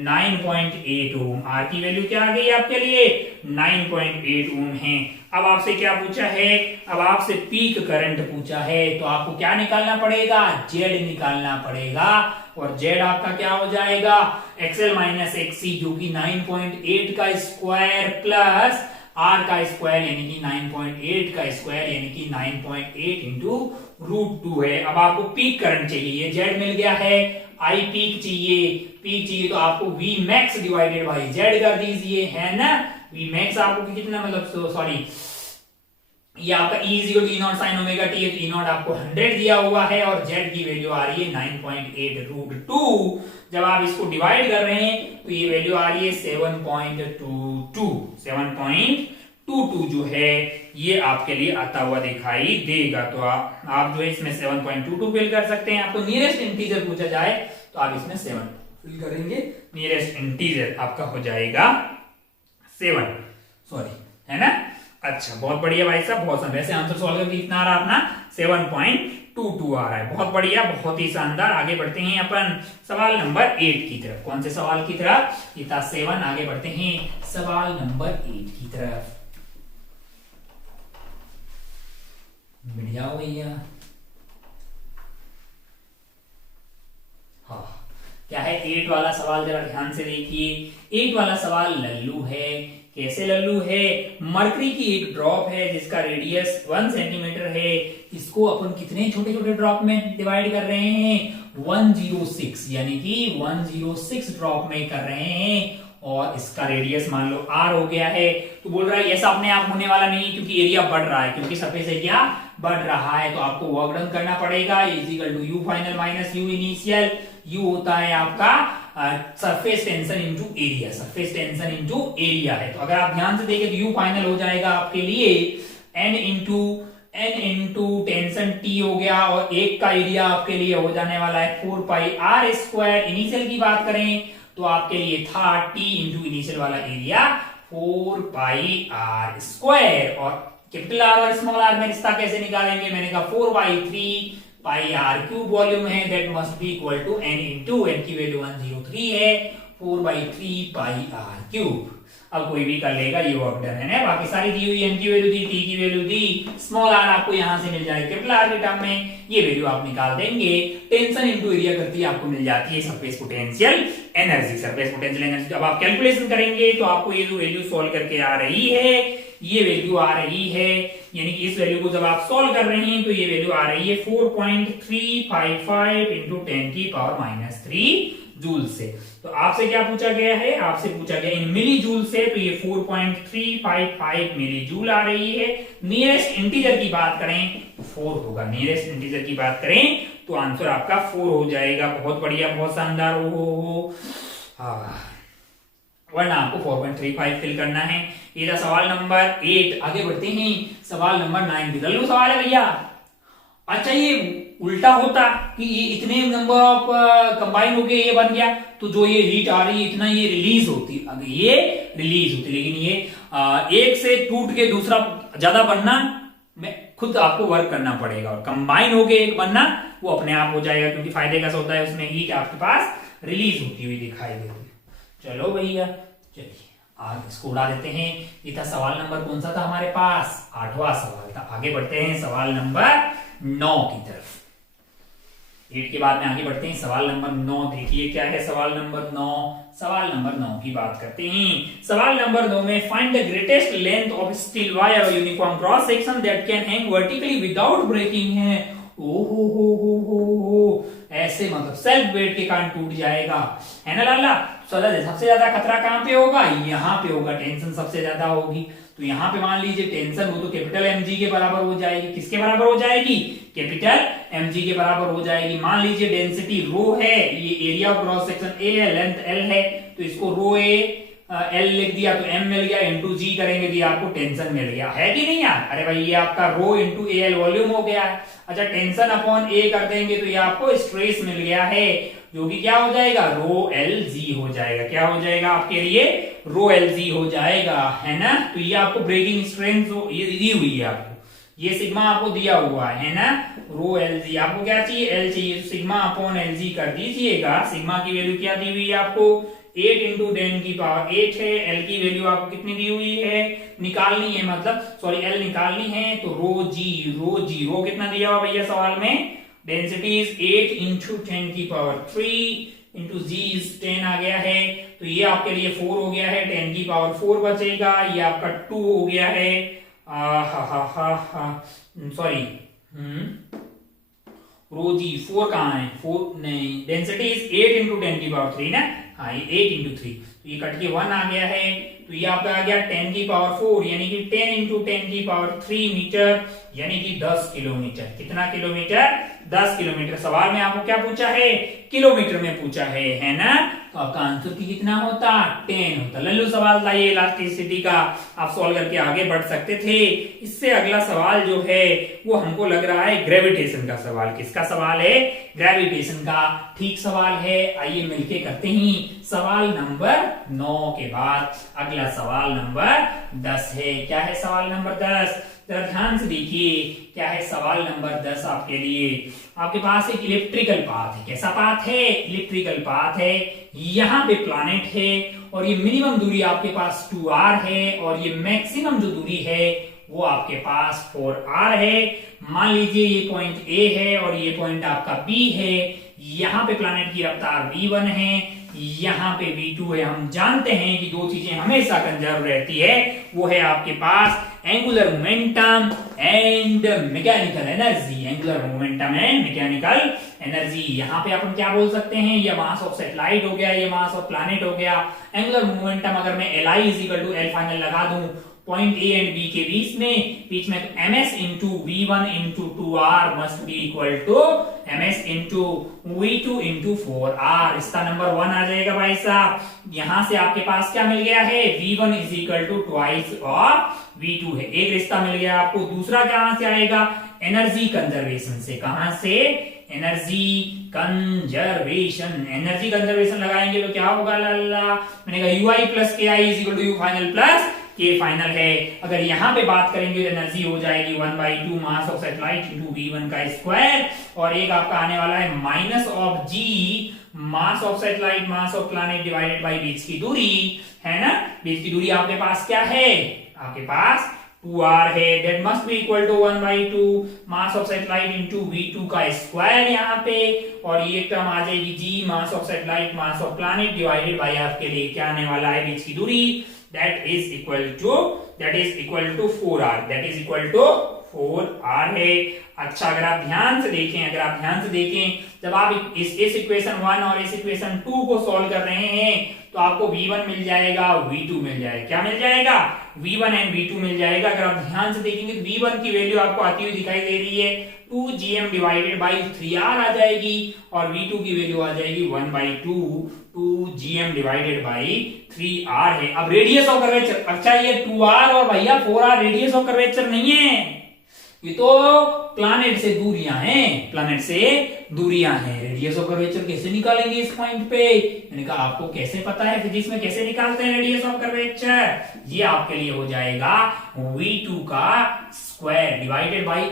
9.8 ohm. R की वैल्यू क्या आ गई आपके लिए, 9.8 ओम है। अब आपसे क्या पूछा है, अब आपसे पीक करंट पूछा है, तो आपको क्या निकालना पड़ेगा, जेड निकालना पड़ेगा, और जेड आपका क्या हो जाएगा, एक्सएल माइनस एक्सी जो कि 9.8 का स्क्वायर प्लस आर का स्क्वायर यानी कि 9.8 का स्क्वायर यानी कि 9.8 इंटू √2 है। अब आपको पीक करंट चाहिए, जेड मिल गया है, आई पीक चाहिए तो आपको V max divided by Z कर दीजिए, है ना। वी मैक्स आपको कितना मतलब सॉरी ये आपका E = E0 sin omega t है, तो E0 आपको 100 दिया हुआ है और Z की वैल्यू आ रही है 9.8 √2। जब आप इसको डिवाइड कर रहे हैं तो ये वैल्यू आ रही है 7.22 जो है ये आपके लिए आता हुआ दिखाई देगा। तो आप जो है इसमें 7.22 फिल कर सकते हैं। आपको नियरेस्ट इंटीजर पूछा जाए तो आप इसमें 7 फिल करेंगे, नियरेस्ट इंटीजर आपका हो जाएगा 7 है ना। अच्छा बहुत बढ़िया भाई साहब, बहुत वैसे आंसर सॉल्व करके कितना आ रहा है अपना 7.22 आ रहा है, बहुत बढ़िया, बहुत ही शानदार। आगे बढ़ते हैं अपन सवाल नंबर 8 की तरफ। कौन से सवाल की तरफ, ये था 7, आगे बढ़ते हैं सवाल नंबर 8 की तरफ। मिल जाओ भैया। हाँ क्या है 8 वाला सवाल, जरा ध्यान से देखिए। 8 वाला सवाल लल्लू है। कैसे लल्लू है, मरकरी की एक ड्रॉप है जिसका रेडियस 1 सेंटीमीटर है, इसको अपन कितने छोटे छोटे ड्रॉप में डिवाइड कर रहे हैं, 106 यानी कि 106 ड्रॉप में कर रहे हैं, और इसका रेडियस मान लो r हो गया है। तो बोल रहा है ऐसा अपने आप होने वाला नहीं क्योंकि एरिया बढ़ रहा है, क्योंकि सरफेस एरिया बढ़ रहा है, तो आपको वर्क डन करना पड़ेगा। U final minus U initial, U होता है आपका surface tension into area, surface tension into area है। तो अगर आप ध्यान से देखें तो U फाइनल हो जाएगा आपके लिए N इंटू टेंशन T हो गया, और एक का एरिया आपके लिए हो जाने वाला है 4 पाई r स्क्वायर। इनिशियल की बात करें तो आपके लिए था T इंटू इनिशियल वाला एरिया 4 पाई r स्क्वायर, और कैपिटल R और स्मॉल r में रिश्ता कैसे निकालेंगे, मैंने कहा 4/3 पाई r क्यूब वॉल्यूम है, that must be equal to n into n की वैल्यू 103 है, 4/3 पाई r क्यूब। अब कोई भी कर लेगा, ये वर्क डन है ना। बाकी सारी दी हुई n की वैल्यू दी, t की वैल्यू दी, स्मॉल r आपको यहां से मिल जाएगी कैपिटल R के टर्म में, ये वैल्यू आप निकाल देंगे। टेंशन इनटू एरिया करती है आपको मिल जाती है surface potential energy. Surface potential energy जब आप कैलकुलेशन करेंगे तो आपको ये जो वैल्यू सॉल्व करके आ रही है, ये वैल्यू आ रही है, यानी कि इस वैल्यू को जब आप सॉल्व कर रहे हैं तो ये वैल्यू आ रही है 4.355 इंटू 10⁻³ जूल से। तो आपसे क्या पूछा गया है, आपसे पूछा गया इन मिली जूल से, तो ये 4.355 मिली जूल आ रही है। नियरेस्ट इंटीजर की बात करें 4 होगा, नियरेस्ट इंटीजर की बात करें तो आंसर आपका 4 हो जाएगा। बहुत बढ़िया, बहुत शानदार हो। वरना आपको 4.35 फिल करना है। ये था सवाल नंबर 8। आगे बढ़ते हैं सवाल नंबर 9 की। लल्लू सवाल है भैया। अच्छा ये उल्टा होता कि ये इतने नंबर ऑफ कंबाइन होके ये बन गया, तो जो ये हीट आ रही है इतना ये रिलीज होती, अगर ये रिलीज होती, लेकिन ये एक से टूट के दूसरा ज्यादा बनना में खुद आपको वर्क करना पड़ेगा, और कंबाइन होके एक बनना वो अपने आप हो जाएगा, क्योंकि फायदे कैसा होता है उसमें हीट आपके पास रिलीज होती हुई दिखाई देती है। चलो भैया चलिए आगे इसको उड़ा देते हैं। ये था सवाल नंबर कौन सा था हमारे पास, 8वां सवाल था। आगे बढ़ते हैं सवाल नंबर 9 की तरफ। 8 के बाद में आगे बढ़ते हैं सवाल नंबर 9। देखिए क्या है सवाल नंबर 9। सवाल नंबर 9 की बात करते हैं। सवाल नंबर 9 में find the greatest length of steel wire और uniform cross section that can hang vertically without breaking है। ओहो हो, ऐसे मतलब सेल्फ वेट के कारण टूट जाएगा, है ना लाला। सबसे ज्यादा खतरा कहाँ पे होगा, यहाँ पे होगा, टेंशन सबसे ज्यादा होगी। तो यहाँ पे मान लीजिए टेंशन वो तो कैपिटल mg के बराबर हो जाएगी, किसके बराबर हो जाएगी, कैपिटल mg के बराबर हो जाएगी। मान लीजिए डेंसिटी रो है, ये area of cross section a है, लेंथ l है, तो इसको रो a L लिख दिया तो M मिल गया, इंटू जी करेंगे तो आपको टेंशन मिल गया, है कि नहीं यार। अरे भाई ये आपका रो इंटू AL वॉल्यूम हो गया है। अच्छा टेंशन अपॉन A कर देंगे तो ये आपको स्ट्रेस मिल गया है, जो कि क्या हो जाएगा, रो LG हो जाएगा। क्या हो जाएगा आपके लिए, रो LG हो जाएगा, है ना। तो ये आपको ब्रेकिंग स्ट्रेंथ ये दी हुई है आपको, ये सिग्मा आपको दिया हुआ है ना, रो LG। आपको क्या चाहिए, L चाहिए, तो सिग्मा अपॉन LG कर दीजिएगा। सिग्मा की वैल्यू क्या दी हुई है आपको, 8 इंटू 10 की पावर 8 है। L की वैल्यू आपको कितनी दी हुई है, निकालनी है, मतलब सॉरी L निकालनी है, तो रो कितना दिया हुआ भैया सवाल में, डेंसिटी इज 8 इंटू 10 की पावर 3 इंटू जी इज 10 आ गया है। तो ये आपके लिए 4 हो गया है, 10 की पावर 4 बचेगा, ये आपका 2 हो गया है। सॉरी रो जी 4 कहाँ है, 4 नहीं, डेंसिटी इज 8 इंटू 10 की पावर 3 ना, हाँ ये 8 इंटू 3, तो ये कट के 1 आ गया है। तो ये आपका आ गया 10 की पावर 4 यानी कि 10 इंटू 10 की पावर 3 मीटर, यानी कि 10 किलोमीटर। कितना किलोमीटर, 10 किलोमीटर। सवाल में आपको क्या पूछा है, किलोमीटर में पूछा है ना। तो आपका आंसर की कितना होता, 10 होता। लल्लू सवाल था ये इलास्टिसिटी का, आप सॉल्व करके आगे बढ़ सकते थे। इससे अगला सवाल जो है वो हमको लग रहा है ग्रेविटेशन का सवाल। किसका सवाल है, ग्रेविटेशन का। ठीक सवाल है, आइए मिलके करते हैं सवाल नंबर 9 के बाद अगला सवाल नंबर 10 है। क्या है सवाल नंबर 10, जरा ध्यान से देखिए क्या है सवाल नंबर 10 आपके लिए। आपके पास एक इलेक्ट्रिकल पाथ है, कैसा पाथ है, इलेक्ट्रिकल पाथ है। यहाँ पे प्लैनेट है और ये मिनिमम दूरी आपके पास 2r है और ये मैक्सिमम जो दूरी है वो आपके पास 4r है। मान लीजिए ये पॉइंट A है और ये पॉइंट आपका B है। यहाँ पे प्लैनेट की रफ्तार v1 है, यहाँ पे v2 है। हम जानते हैं कि दो चीजें हमेशा कंजर्व रहती है, वो है आपके पास angular momentum and mechanical energy. Angular momentum and mechanical energy, यहाँ पे अपन क्या बोल सकते हैं, ये मास ऑफ सैटेलाइट हो गया, ये मास ऑफ प्लैनेट हो गया। एंगुलर मोमेंटम अगर मैं Li = L फाइनल लगा दूं पॉइंट A एंड B के बीच में तो ms into v1 into 2r must be equal to ms into v2 into 4r। रिश्ता नंबर 1 आ जाएगा भाई साहब। यहां से आपके पास क्या मिल गया है, v1 is equal to twice of v2 है, एक रिश्ता मिल गया आपको। दूसरा कहां से आएगा, एनर्जी कंजर्वेशन से। कहां से, एनर्जी कंजर्वेशन। एनर्जी कंजर्वेशन लगाएंगे तो क्या होगा लाला, मैंने कहा ui plus K I is equal to U final plus K final है। अगर यहां पे बात करेंगे तो एनर्जी हो जाएगी 1/2 mass of satellite into v1 का स्क्वायर, और एक आपका आने वाला है minus of g mass of satellite mass of planet divided by बीच की दूरी, है ना। बीच की दूरी आपके पास क्या है, आपके पास 2r है, that must be equal to 1/2 mass of satellite into v2 का स्क्वायर यहाँ पे, और ये टर्म आ जाएगी g mass of satellite mass of planet divided bye आपके लिए क्या आने वाला है, बीच की दूरी, that is equal to 4r, that is equal to 4r है। अच्छा अगर आप ध्यान से देखें, जब आप इस इक्वेशन 1 और इस इक्वेशन 2 को सॉल्व कर रहे हैं तो आपको v1 मिल जाएगा, v2 मिल जाएगा। क्या मिल जाएगा, v1 एंड v2 मिल जाएगा। अगर आप ध्यान से देखेंगे तो v1 की वैल्यू आपको आती हुई दिखाई दे रही है 2gm डिवाइडेड बाई 3r आ जाएगी, और v2 की वैल्यू आ जाएगी 1/2 डिवाइडेड बाई 3r है। अब रेडियस ऑफ कर्वेचर, अच्छा ये 2r और भैया 4r रेडियस ऑफ कर्वेचर नहीं है, ये तो प्लैनेट से दूरियां हैं। रेडियस ऑफ कर्वेचर कैसे निकालेंगे इस पॉइंट पे, मैंने कहा आपको कैसे पता है, फिजिक्स में कैसे निकालते हैं रेडियस ऑफ कर्वेचर। ये आपके लिए हो जाएगा v2 का स्क्वायर डिवाइडेड बाई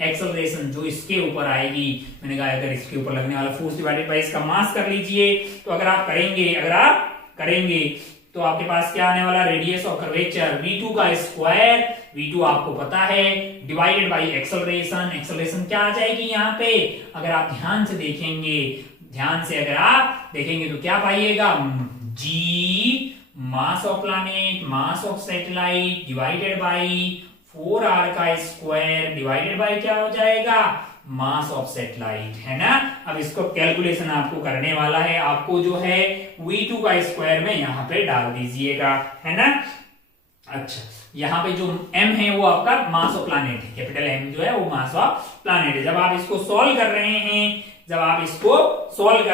एक्सेलरेशन जो इसके ऊपर आएगी। मैंने कहा अगर इसके ऊपर लगने वाला फोर्स डिवाइडेड बाई इसका मास कर लीजिए, तो अगर आप करेंगे तो आपके पास क्या आने वाला, रेडियस ऑफ कर्वेचर v2 का स्क्वायर, v2 आपको पता है, डिवाइडेड बाई एक्सेलरेशन क्या आ जाएगी यहाँ पे। अगर आप ध्यान से देखेंगे तो क्या पाइएगा, g mass of planet mass of satellite divided by 4r का स्क्वायर डिवाइडेड बाई क्या हो जाएगा, मास ऑफ सैटेलाइट, है ना। अब इसको कैलकुलेशन आपको करने वाला है, आपको जो है v2 का स्क्वायर में यहाँ पे डाल दीजिएगा, है ना। अच्छा, यहाँ पे जो m है वो आपका मास ऑफ प्लैनेट है, कैपिटल M जो है वो मास ऑफ प्लैनेट है। जब आप इसको सॉल्व कर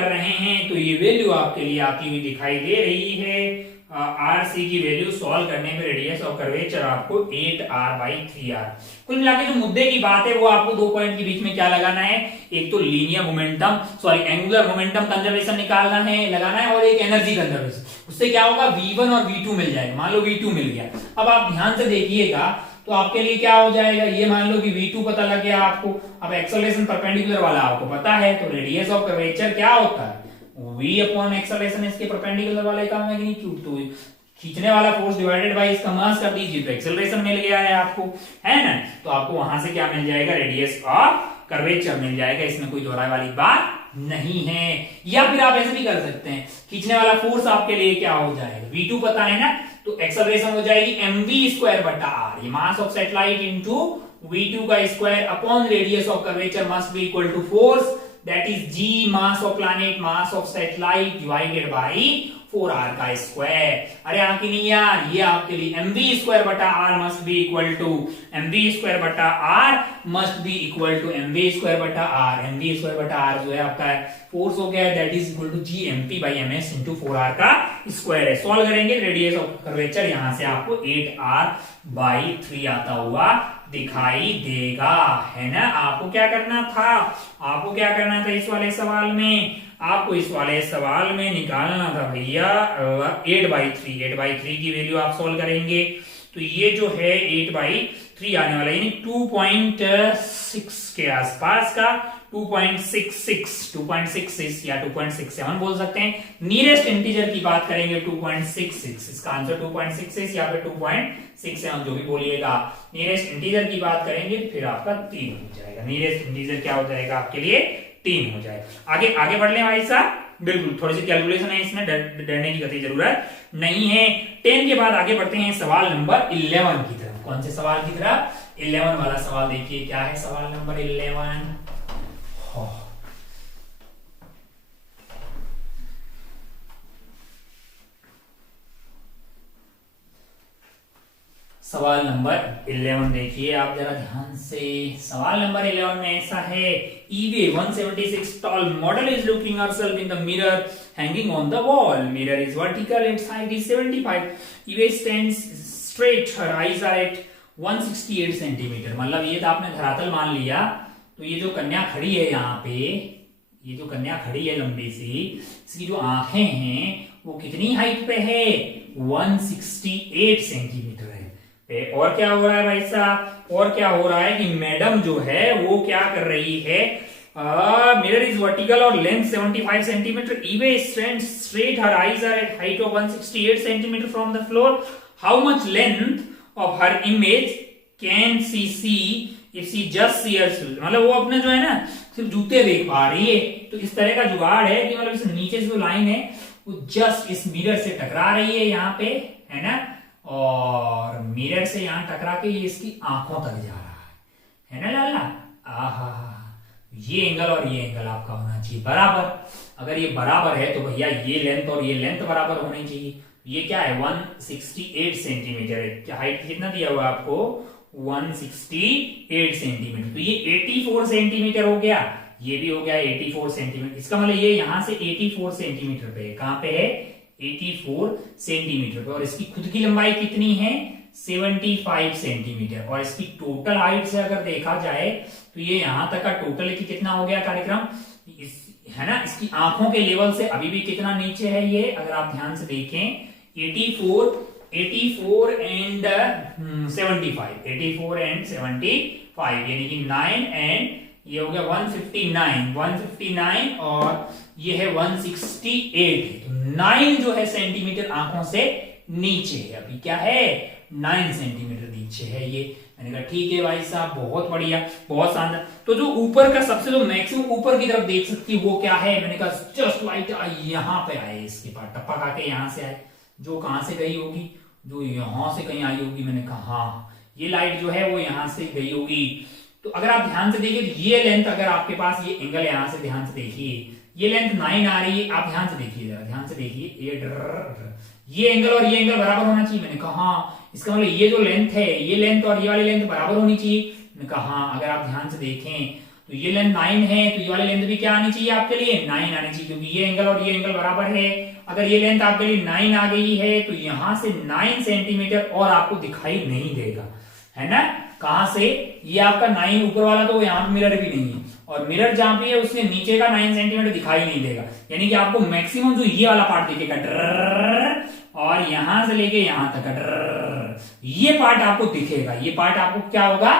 रहे हैं, तो ये वैल्यू आपके लिए आती हुई दिखाई दे रही है। RC की वैल्यू सॉल्व करने पे रेडियस ऑफ कर्वेचर आपको 8r/3r। कुल मिला के जो मुद्दे की बात है वो आपको 2 पॉइंट के बीच में क्या लगाना है, एक तो linear momentum angular momentum conservation लगाना है और एक एनर्जी कंजर्वेशन। उससे क्या होगा, v1 और v2 मिल जाएगा। मान लो v2 मिल गया, अब आप ध्यान से देखिएगा तो आपके लिए क्या हो जाएगा, ये मान लो कि v2 पता लग गया आपको। अब एक्सेलरेशन परपेंडिकुलर वाला आपको पता है, तो रेडियस ऑफ कर्वेचर क्या होता है, v अपॉन एक्सेलरेशन इसके परपेंडिकुलर वाले का मैग्नीट्यूड। तो खींचने वाला फोर्स डिवाइडेड बाय इसका मास कर दीजिए, तो एक्सेलरेशन मिल गया है आपको, है ना। तो आपको वहां से क्या मिल जाएगा, रेडियस ऑफ कर्वेचर मिल जाएगा। इसमें कोई दोहराई वाली बात नहीं है। या फिर आप ऐसे भी कर सकते हैं, खींचने वाला फोर्स आपके लिए क्या हो जाएगा, v2 पता है ना, तो एक्सेलरेशन हो जाएगी mv²/r, ये मास ऑफ सैटेलाइट इनटू v2 का square upon radius of curvature must be equal to force, that is g mass of planet, mass of satellite divided by 4r का स्क्वायर। अरे आंकी नहीं यार, ये आपके लिए mv²/r must be equal to mv²/r mv²/r जो है आपका फोर्स हो गया, that is equal to gmp/ms into 4r का स्क्वायर है। सॉल्व करेंगे, रेडियस ऑफ कर्वेचर यहां से आपको 8r/3 आता हुआ दिखाई देगा, है ना। आपको क्या करना था इस वाले सवाल में, आपको इस वाले सवाल में निकालना था भैया 8/3 की वैल्यू आप सॉल्व करेंगे तो ये जो है 8/3 आने वाला है, यानी 2.6 के आसपास का, 2.66 या 2.67 बोल सकते हैं। नियरेस्ट इंटीजर की बात करेंगे 2.66, इसका आंसर 2.66 या फिर 2.67 जो भी बोलिएगा। नियरेस्ट इंटीजर की बात करेंगे फिर आपका 3 हो जाएगा। नियरेस्ट इंटीजर क्या हो जाएगा आपके लिए, 3 हो जाएगा। आगे बढ़ लें भाई साहब, बिल्कुल थोड़ी सी कैलकुलेशन है इसमें, डरने की कतई जरूरत नहीं है। 10 के बाद आगे बढ़ते हैं सवाल नंबर 11 की तरफ। कौन से सवाल की तरफ, 11 वाला सवाल देखिए क्या है सवाल नंबर 11। सवाल नंबर 11 देखिए आप जरा ध्यान से। सवाल नंबर 11 में ऐसा है, eBay 176 tall model is looking herself in the mirror hanging on the wall. Mirror is vertical, its height is 75. eBay stands straight, her eyes are at 168 centimetre. मतलब ये तो आपने धरातल मान लिया, तो ये जो कन्या खड़ी है यहाँ पे, ये जो कन्या खड़ी है लंबी सी, इसकी जो आंखें हैं वो कितनी हाइट पे है, 168 सेंटीमीटर है। और क्या हो रहा है भाई साहब, और क्या हो रहा है कि मैडम जो है वो क्या कर रही है, मिरर इज वर्टिकल और length 75 centimetre, eBay stands straight, her eyes are at height of 168 centimetre from the floor, how much length of her image can she see if she just see her shoes। मतलब वो अपने जो है ना सिर्फ जूते देख पा रही है। तो इस तरह का जुगाड़ है कि मतलब इस नीचे से जो लाइन है वो जस्ट इस मिरर से टकरा रही है यहाँ पे, है ना, और मिरर से यहां टकरा के ये इसकी आंखों तक जा रहा है ना लाला। आहा, ये एंगल और ये एंगल आपका होना चाहिए बराबर। अगर ये बराबर है तो भैया ये लेंथ और ये लेंथ बराबर होनी चाहिए। ये क्या है, 168 सेंटीमीटर है। हाइट कितना दिया हुआ आपको, 168 सेंटीमीटर। तो ये 84 सेंटीमीटर हो गया, ये भी हो गया 84 सेंटीमीटर। इसका मतलब ये यहां से 84 सेंटीमीटर पे है। कहां पे है, 84 सेंटीमीटर पे। और इसकी खुद की लंबाई कितनी है, 75 सेंटीमीटर। और इसकी टोटल हाइट से अगर देखा जाए तो ये यहां तक का टोटल की कितना हो गया कार्यक्रम, है ना। इसकी आंखों के लेवल से अभी भी कितना नीचे है ये, अगर आप ध्यान से देखें, 84 एंड 75, यानी कि 9 एंड ये हो गया 159 और ये है 168। तो 9 जो है सेंटीमीटर आंखों से नीचे है, अभी क्या है 9 सेंटीमीटर नीचे है ये। मैंने कहा ठीक है भाई साहब, बहुत बढ़िया, बहुत शानदार। तो जो ऊपर का सबसे जो मैक्सिमम ऊपर की तरफ देख सकती है वो क्या है, मैंने कहा जस्ट लाइट यहाँ पे आए, इसके पास टप्पा खा के यहाँ से आए, जो कहां से गई होगी, जो यहां से कहीं आई होगी। मैंने कहा हाँ, ये लाइट जो है वो यहां से गई होगी तो अगर आप ध्यान से देखिए तो ये लेंथ, अगर आपके पास ये एंगल यहां से ध्यान से देखिए, ये लेंथ 9 आ रही है, आप ध्यान से देखिए, जरा ध्यान से देखिए, ये एंगल और ये एंगल बराबर होना चाहिए। मैंने कहा हाँ, इसका मतलब ये जो लेंथ है, ये लेंथ और ये वाली लेंथ बराबर होनी चाहिए। मैंने कहा हाँ, अगर आप ध्यान से देखें तो ये लेंथ 9 है, तो ये वाली लेंथ भी क्या आनी चाहिए आपके लिए, 9 आनी चाहिए, क्योंकि ये एंगल और ये एंगल बराबर है। अगर ये लेंथ आपके लिए 9 आ गई है तो यहां से 9 सेंटीमीटर और आपको दिखाई नहीं देगा, है ना। कहां से, ये आपका 9 ऊपर वाला, तो यहाँ पे मिरर भी नहीं है, और मिरर जहां पे है उसने नीचे का 9 सेंटीमीटर दिखाई नहीं देगा, यानी कि आपको मैक्सिमम जो ये वाला पार्ट दिखेगा, और यहां से लेके यहां तक ये पार्ट आपको दिखेगा, ये पार्ट आपको क्या होगा,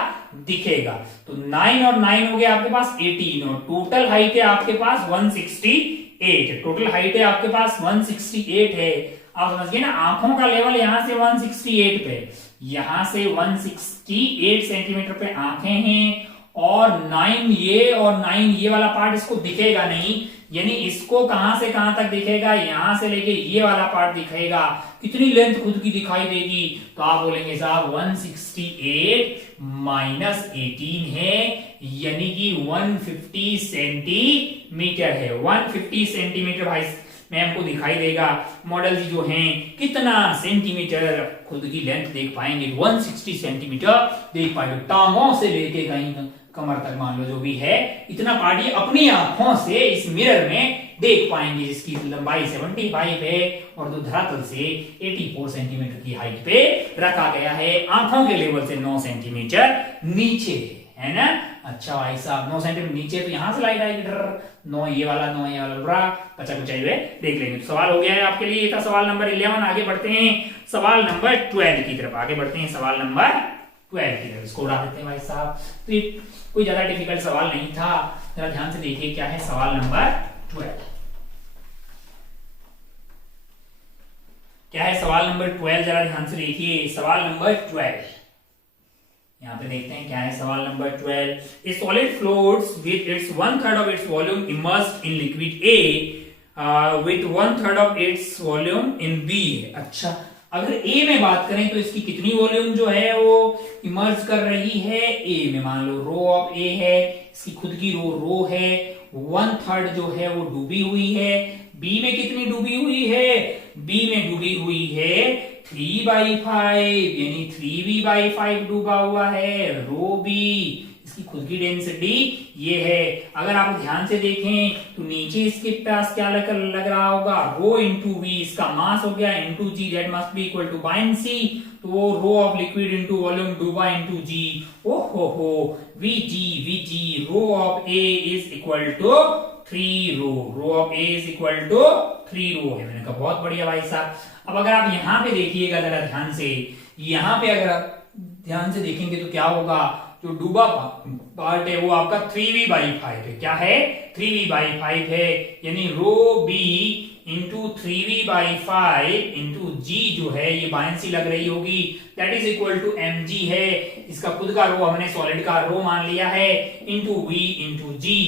दिखेगा। तो 9 और 9 हो गया आपके पास 18, और टोटल हाइट है आपके पास 168, टोटल हाइट है आपके पास 168 है। आप समझिए ना, आंखों का लेवल यहां से 168 पे, यहां से 168 सेंटीमीटर पे आंखें हैं, और 9 ये और 9 ये वाला पार्ट इसको दिखेगा नहीं, यानी इसको कहां से कहां तक दिखेगा, यहां से लेके ये वाला पार्ट दिखेगा। कितनी लेंथ खुद की दिखाई देगी, तो आप बोलेंगे साहब 168 माइनस 18 है, यानी कि 150 सेंटीमीटर है। 150 सेंटीमीटर भाई मैम को दिखाई देगा। मॉडल जी जो हैं कितना सेंटीमीटर खुद की लेंथ देख पाएंगे, 160 सेंटीमीटर देख पाएंगे, टांगों से लेके कहीं कमर तक मान लो जो भी है, इतना पार्ट ये अपनी आंखों से इस मिरर में देख पाएंगे, जिसकी लंबाई 75 है और जो धरातल से 84 सेंटीमीटर की हाइट पे रखा गया है, आंखों के लेवल से 9 सेंटीमीटर नीचे है ना। अच्छा भाई साहब 9 सेंटीमीटर नीचे, तो यहां से लाइट आएगी, 9 ये वाला 9 ये वाला कच्चा कुचा हुए देख लेंगे। तो सवाल हो गया है आपके लिए, ये था सवाल नंबर 11। आगे बढ़ते हैं सवाल नंबर 12 की तरफ, आगे बढ़ते हैं सवाल नंबर 12 की तरफ। इसको उड़ा देते हैं भाई साहब, तो कोई ज्यादा डिफिकल्ट सवाल नहीं था, जरा ध्यान से देखिए क्या है सवाल नंबर 12। क्या है सवाल नंबर 12, जरा ध्यान से देखिए सवाल नंबर 12। यहां पे देखते हैं क्या है सवाल number 12। A solid floats with its 1/3 of its volume immersed in liquid A with 1/3 of its volume in B. अच्छा, अगर ए में बात करें तो इसकी कितनी वॉल्यूम जो है वो इमर्ज कर रही है ए में, मान लो रो ऑफ ए है, इसकी खुद की रो है, 1/3 जो है वो डूबी हुई है। बी में कितनी डूबी हुई है, बी में डूबी हुई है 3/5, यानी 3v/5 डूबा हुआ है रो बी। इसकी खुद की डेंसिटी ये है। अगर आप ध्यान से देखें तो नीचे इसके पास क्या लग रहा होगा, रो इंटू वी, इसका मास हो गया into G, that must be equal to buoyancy, तो rho of liquid into volume डूबा इंटू जी। ओहो, V G rho of A is equal to 3 rho of A is equal to 3 rho है। मैंने कहा बहुत बढ़िया भाई साहब। अब अगर आप यहां पे देखिएगा जरा ध्यान से, यहां पे अगर आप ध्यान से देखेंगे तो क्या होगा, जो डूबा पार्ट है वो आपका 3v/5 है। क्या है, 3v/5 है, यानी rho B into 3v/5 into g जो है ये बायंसी लग रही होगी, that is equal to mg है। इसका खुद का रो हमने सॉलिड का रो मान लिया है, इंटू वी इंटू जी।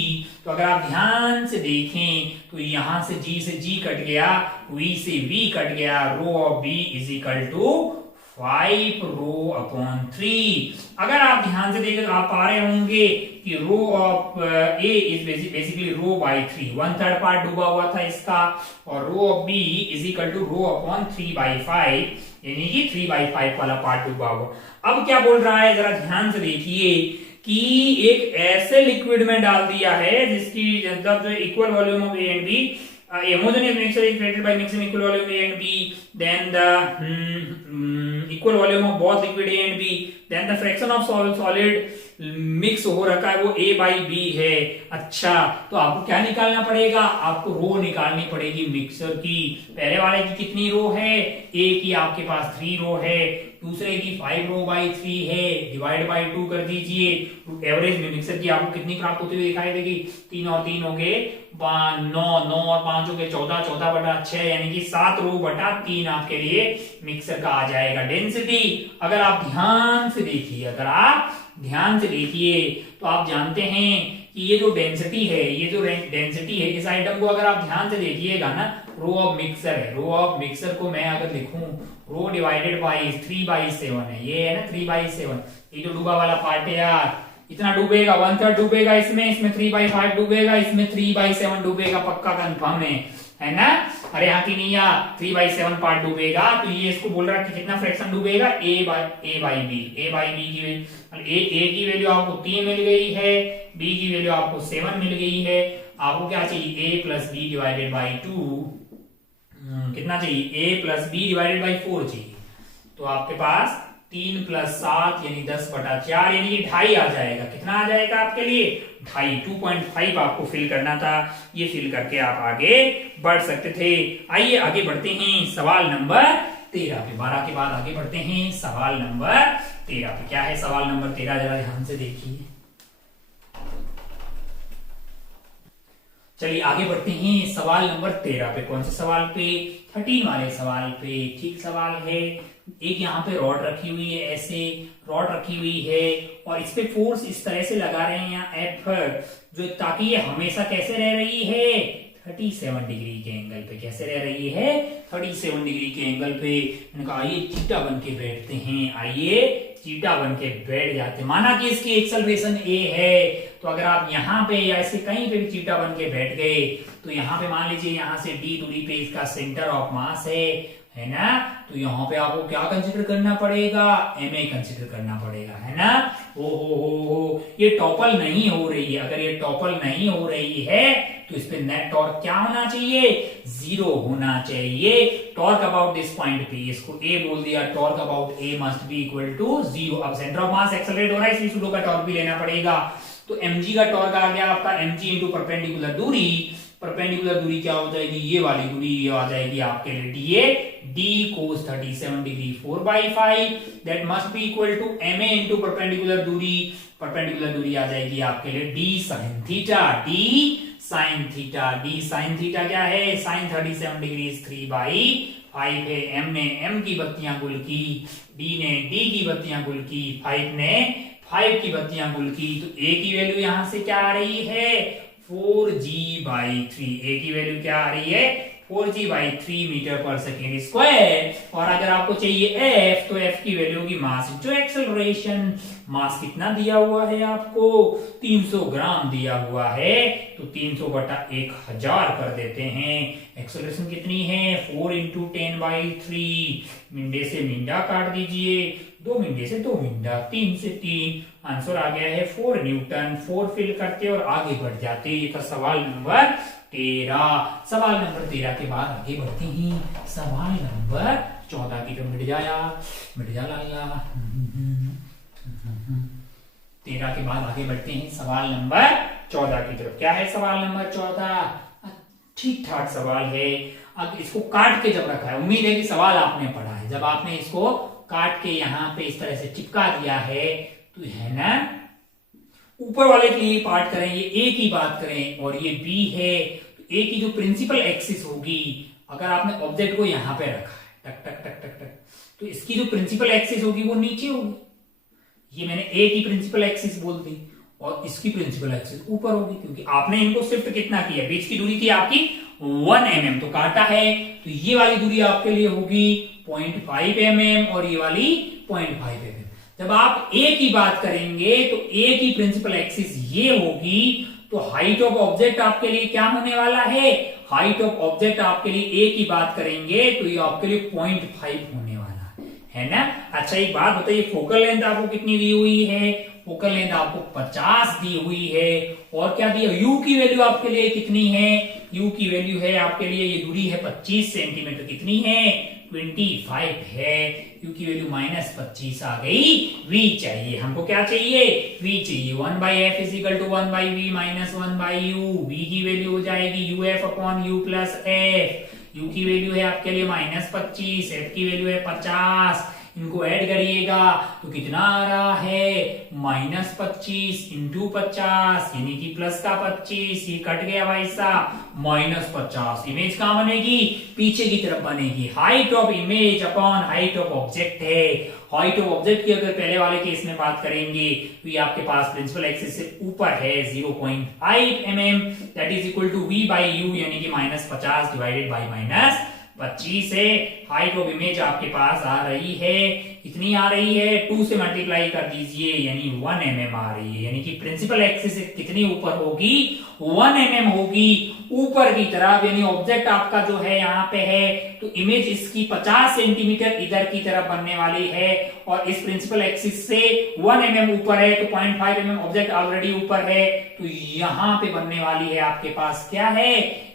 तो अगर आप ध्यान से देखें तो यहां से जी कट गया, वी से वी कट गया, rho of B is equal to 5 rho upon 3। अगर आप ध्यान से देखें तो आप पा रहे होंगे कि rho of A is basically rho by 3, 1/3 part डूबा हुआ था इसका, और rho of B is equal to rho upon 3/5, यानी कि 3/5 वाला पार्ट डूबा हुआ। अब क्या बोल रहा है, जरा ध्यान से देखिए कि एक ऐसे लिक्विड में डाल दिया है जिसकी मतलब equal volume of A and B, homogeneous mixture is created by mixing equal volume A and B, then the equal volume of both liquid A and B, then the fraction of solid mix हो रखा है वो A/B है। अच्छा, तो आपको क्या निकालना पड़ेगा, आपको रो निकालनी पड़ेगी मिक्सर की। पहले वाले की कितनी रो है, A की आपके पास 3 रो है, दूसरे की 5 रो/3 है, डिवाइड बाई 2 कर दीजिए। एवरेज में मिक्सर की आपको कितनी प्राप्त होती हुई दिखाई देगी, 3 और 3 हो गए 9 और 5 हो गए 14/6, यानी कि 7 रो/3 आपके लिए मिक्सर का आ जाएगा। डेंसिटी अगर आप ध्यान से देखिए, तो आप जानते हैं कि ये जो डेंसिटी है, इस आइटम को अगर आप ध्यान से देखिएगा ना, रो ऑफ मिक्सर है। रो ऑफ मिक्सर को मैं अगर लिखूं, रो डिवाइडेड बाई 3/7 है, ये है ना 3/7, ये जो डूबा वाला पार्ट है यार, इतना डूबेगा, 1/3 डूबेगा इसमें 3/5 डूबेगा, इसमें 3/7 डूबेगा, पक्का कंफर्म है ना। अरे यहाँ की नहीं, 3/7 पार्ट डूबेगा। तो ये इसको बोल रहा है कि कितना फ्रैक्शन डूबेगा, a बाई बी ए की वैल्यू आपको 3 मिल गई है, b की वैल्यू आपको 7 मिल गई है। आपको क्या चाहिए, a plus B divided by 2, कितना चाहिए, a plus B divided by 4 चाहिए। तो आपके पास 3 + 7 यानी 10/4 यानी कि 2.5 आ जाएगा। कितना आ जाएगा आपके लिए, 2.5, 2.5 आपको फिल करना था। ये फिल करके आप आगे बढ़ सकते थे। आइए आगे बढ़ते हैं सवाल नंबर 13 पे। 12 के बाद आगे बढ़ते हैं सवाल नंबर 13 पे। क्या है सवाल नंबर 13, जरा ध्यान से देखिए। चलिए आगे बढ़ते हैं सवाल नंबर 13 पे। कौन से सवाल पे, 13 वाले सवाल पे। ठीक सवाल है। एक यहाँ पे रॉड रखी हुई है, ऐसे रॉड रखी हुई है और इस पे फोर्स इस तरह से लगा रहे हैं यहाँ F, जो ताकि ये हमेशा कैसे रह रही है, 37 डिग्री के एंगल पे। कैसे रह रही है, 37 डिग्री के एंगल पे। मैंने कहा आइए चीटा बन के बैठते हैं, आइए चीटा बन के बैठ जाते हैं। माना कि इसकी एक्सेलरेशन a है, तो अगर आप यहाँ पे या ऐसे कहीं पे भी चीटा बन के बैठ गए तो यहाँ पे मान लीजिए यहाँ से d दूरी पे इसका सेंटर ऑफ मास है ना। तो यहाँ पे आपको क्या कंसीडर करना पड़ेगा, ma कंसीडर करना पड़ेगा, है ना। हो ये टॉपल नहीं हो रही है। अगर ये टॉपल नहीं हो रही है तो इस पे नेट टॉर्क क्या होना चाहिए, 0 होना चाहिए। टॉर्क अबाउट दिस पॉइंट पे, इसको a बोल दिया, torque about a must be equal to 0। अब सेंटर ऑफ मास एक्सेलरेट हो रहा है, इसलिए सुडो का टॉर्क भी लेना पड़ेगा। तो mg का टॉर्क आ गया आपका mg इंटू परपेंडिकुलर दूरी। परपेंडिकुलर दूरी क्या हो जाएगी, ये वाली दूरी, ये आ जाएगी आपके लिए d cos 37 degree 4/5, that must be equal to ma into perpendicular दूरी। परपेंडिकुलर दूरी आ जाएगी आपके लिए d sin theta, d sin theta क्या है, sin 37 डिग्री 3/5 है। m ने m की बत्तियां गुल की, d ने d की बत्तियां गुल की, 5 ने 5 की बत्तियां गुल की। तो a की वैल्यू यहां से क्या आ रही है, 4g/3। a की वैल्यू क्या आ रही है, 4g/3 मीटर पर सेकेंड स्क्वायर। और अगर आपको चाहिए f, तो f की वैल्यू होगी मास इंटू एक्सेलरेशन। मास कितना दिया हुआ है आपको, 300 ग्राम दिया हुआ है। तो 300/1000 कर देते हैं। एक्सेलरेशन कितनी है, 4 × 10/3। मिंडे से मिंडा काट दीजिए, 2 मिंडे से 2 मिंडा, 3 से 3। आंसर आ गया है 4 न्यूटन। 4 फिल करते और आगे बढ़ जाते। ये था सवाल नंबर 13। सवाल नंबर 13 के बाद आगे बढ़ते हैं सवाल नंबर 14 की। तो मिट जा लाला। 13 के बाद आगे बढ़ते हैं सवाल नंबर 14 की तरफ। क्या है सवाल नंबर 14, ठीक ठाक सवाल है। अब इसको काट के जब रखा है, उम्मीद है कि सवाल आपने पढ़ा है। जब आपने इसको काट के यहाँ पे इस तरह से चिपका दिया है तो है ना, ऊपर वाले के लिए पार्ट करें, ये a की बात करें और ये b है। तो a की जो प्रिंसिपल एक्सिस होगी, अगर आपने ऑब्जेक्ट को यहाँ पे रखा है टक टक टक टक टक, तो इसकी जो प्रिंसिपल एक्सिस होगी वो नीचे होगी। ये मैंने a की प्रिंसिपल एक्सिस बोल दी और इसकी प्रिंसिपल एक्सिस ऊपर होगी, क्योंकि आपने इनको शिफ्ट कितना किया, बीच की दूरी थी आपकी 1 mm, तो काटा है तो ये वाली दूरी आपके लिए होगी 0.5 mm और ये वाली 0.5 mm। जब आप a की बात करेंगे तो a की प्रिंसिपल एक्सिस ये होगी, तो हाइट ऑफ ऑब्जेक्ट आपके लिए क्या होने वाला है, हाइट ऑफ ऑब्जेक्ट आपके लिए a की बात करेंगे तो ये आपके लिए 0.5 होने वाला है ना। अच्छा एक बात बताइए, फोकल लेंथ आपको कितनी दी हुई है, फोकल लेंथ आपको 50 दी हुई है। और क्या दिया, u की वैल्यू आपके लिए कितनी है, u की वैल्यू है आपके लिए, ये दूरी है 25 सेंटीमीटर, कितनी है 25 है। u की वैल्यू -25 आ गई। v चाहिए हमको, क्या चाहिए, v चाहिए। 1/f = 1/v - 1/u। v की वैल्यू हो जाएगी uf/u + f। u की वैल्यू है आपके लिए -25, f की वैल्यू है 50। इनको ऐड करिएगा तो कितना आ रहा है, -25 × 50 यानी कि प्लस का 25, ये कट गया भाई साहब, -50। इमेज कहां बनेगी, पीछे की तरफ बनेगी। Height of image upon height of object है। हाइट ऑफ ऑब्जेक्ट की अगर पहले वाले केस में बात करेंगे तो ये आपके पास प्रिंसिपल एक्सिस से ऊपर है 0.5 mm, that is equal to v/u यानी कि -50 / -25 है। हाइट ऑफ इमेज आपके पास आ रही है कितनी आ रही है, 2 से मल्टीप्लाई कर दीजिए यानी 1 mm आ रही है, यानी कि प्रिंसिपल एक्सिस से कितनी ऊपर होगी, 1 mm होगी ऊपर की तरफ, यानी ऑब्जेक्ट आपका जो है यहाँ पे है तो इमेज इसकी 50 सेंटीमीटर इधर की तरफ बनने वाली है और इस प्रिंसिपल एक्सिस से 1 mm ऊपर है तो 0.5 mm ऑब्जेक्ट ऑलरेडी ऊपर है, तो यहाँ पे बनने वाली है आपके पास क्या है,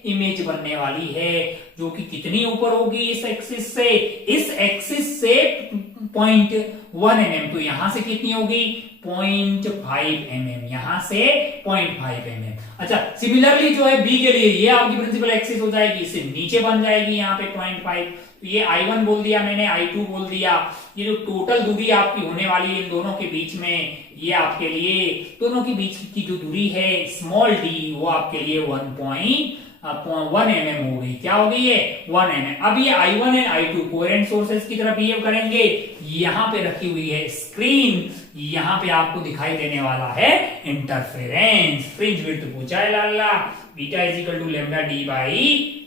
इमेज बनने वाली है जो कि कितनी ऊपर होगी इस एक्सिस से, इस एक्सिस से 0.1 mm, तो यहां से कितनी होगी 0.5 mm, यहां से 0.5 mm। अच्छा सिमिलरली जो है बी के लिए ये आपकी प्रिंसिपल एक्सिस हो जाएगी, इससे नीचे बन जाएगी यहाँ पे 0.5, तो ये I1 बोल दिया मैंने, I2 बोल दिया, ये जो टोटल दूरी आपकी होने वाली है इन दोनों के बीच में, ये आपके लिए दोनों के बीच की जो दूरी है स्मॉल डी वो आपके लिए 1 mm हो गई, क्या हो गई है 1 mm। अब ये I1 and I2 coherent sources की तरफ बिहेव करेंगे, यहाँ पे रखी हुई है स्क्रीन, यहाँ पे आपको दिखाई देने वाला है इंटरफेरेंस। फ्रिंज विड्थ पूछा है लाला, beta is equal to lambda D by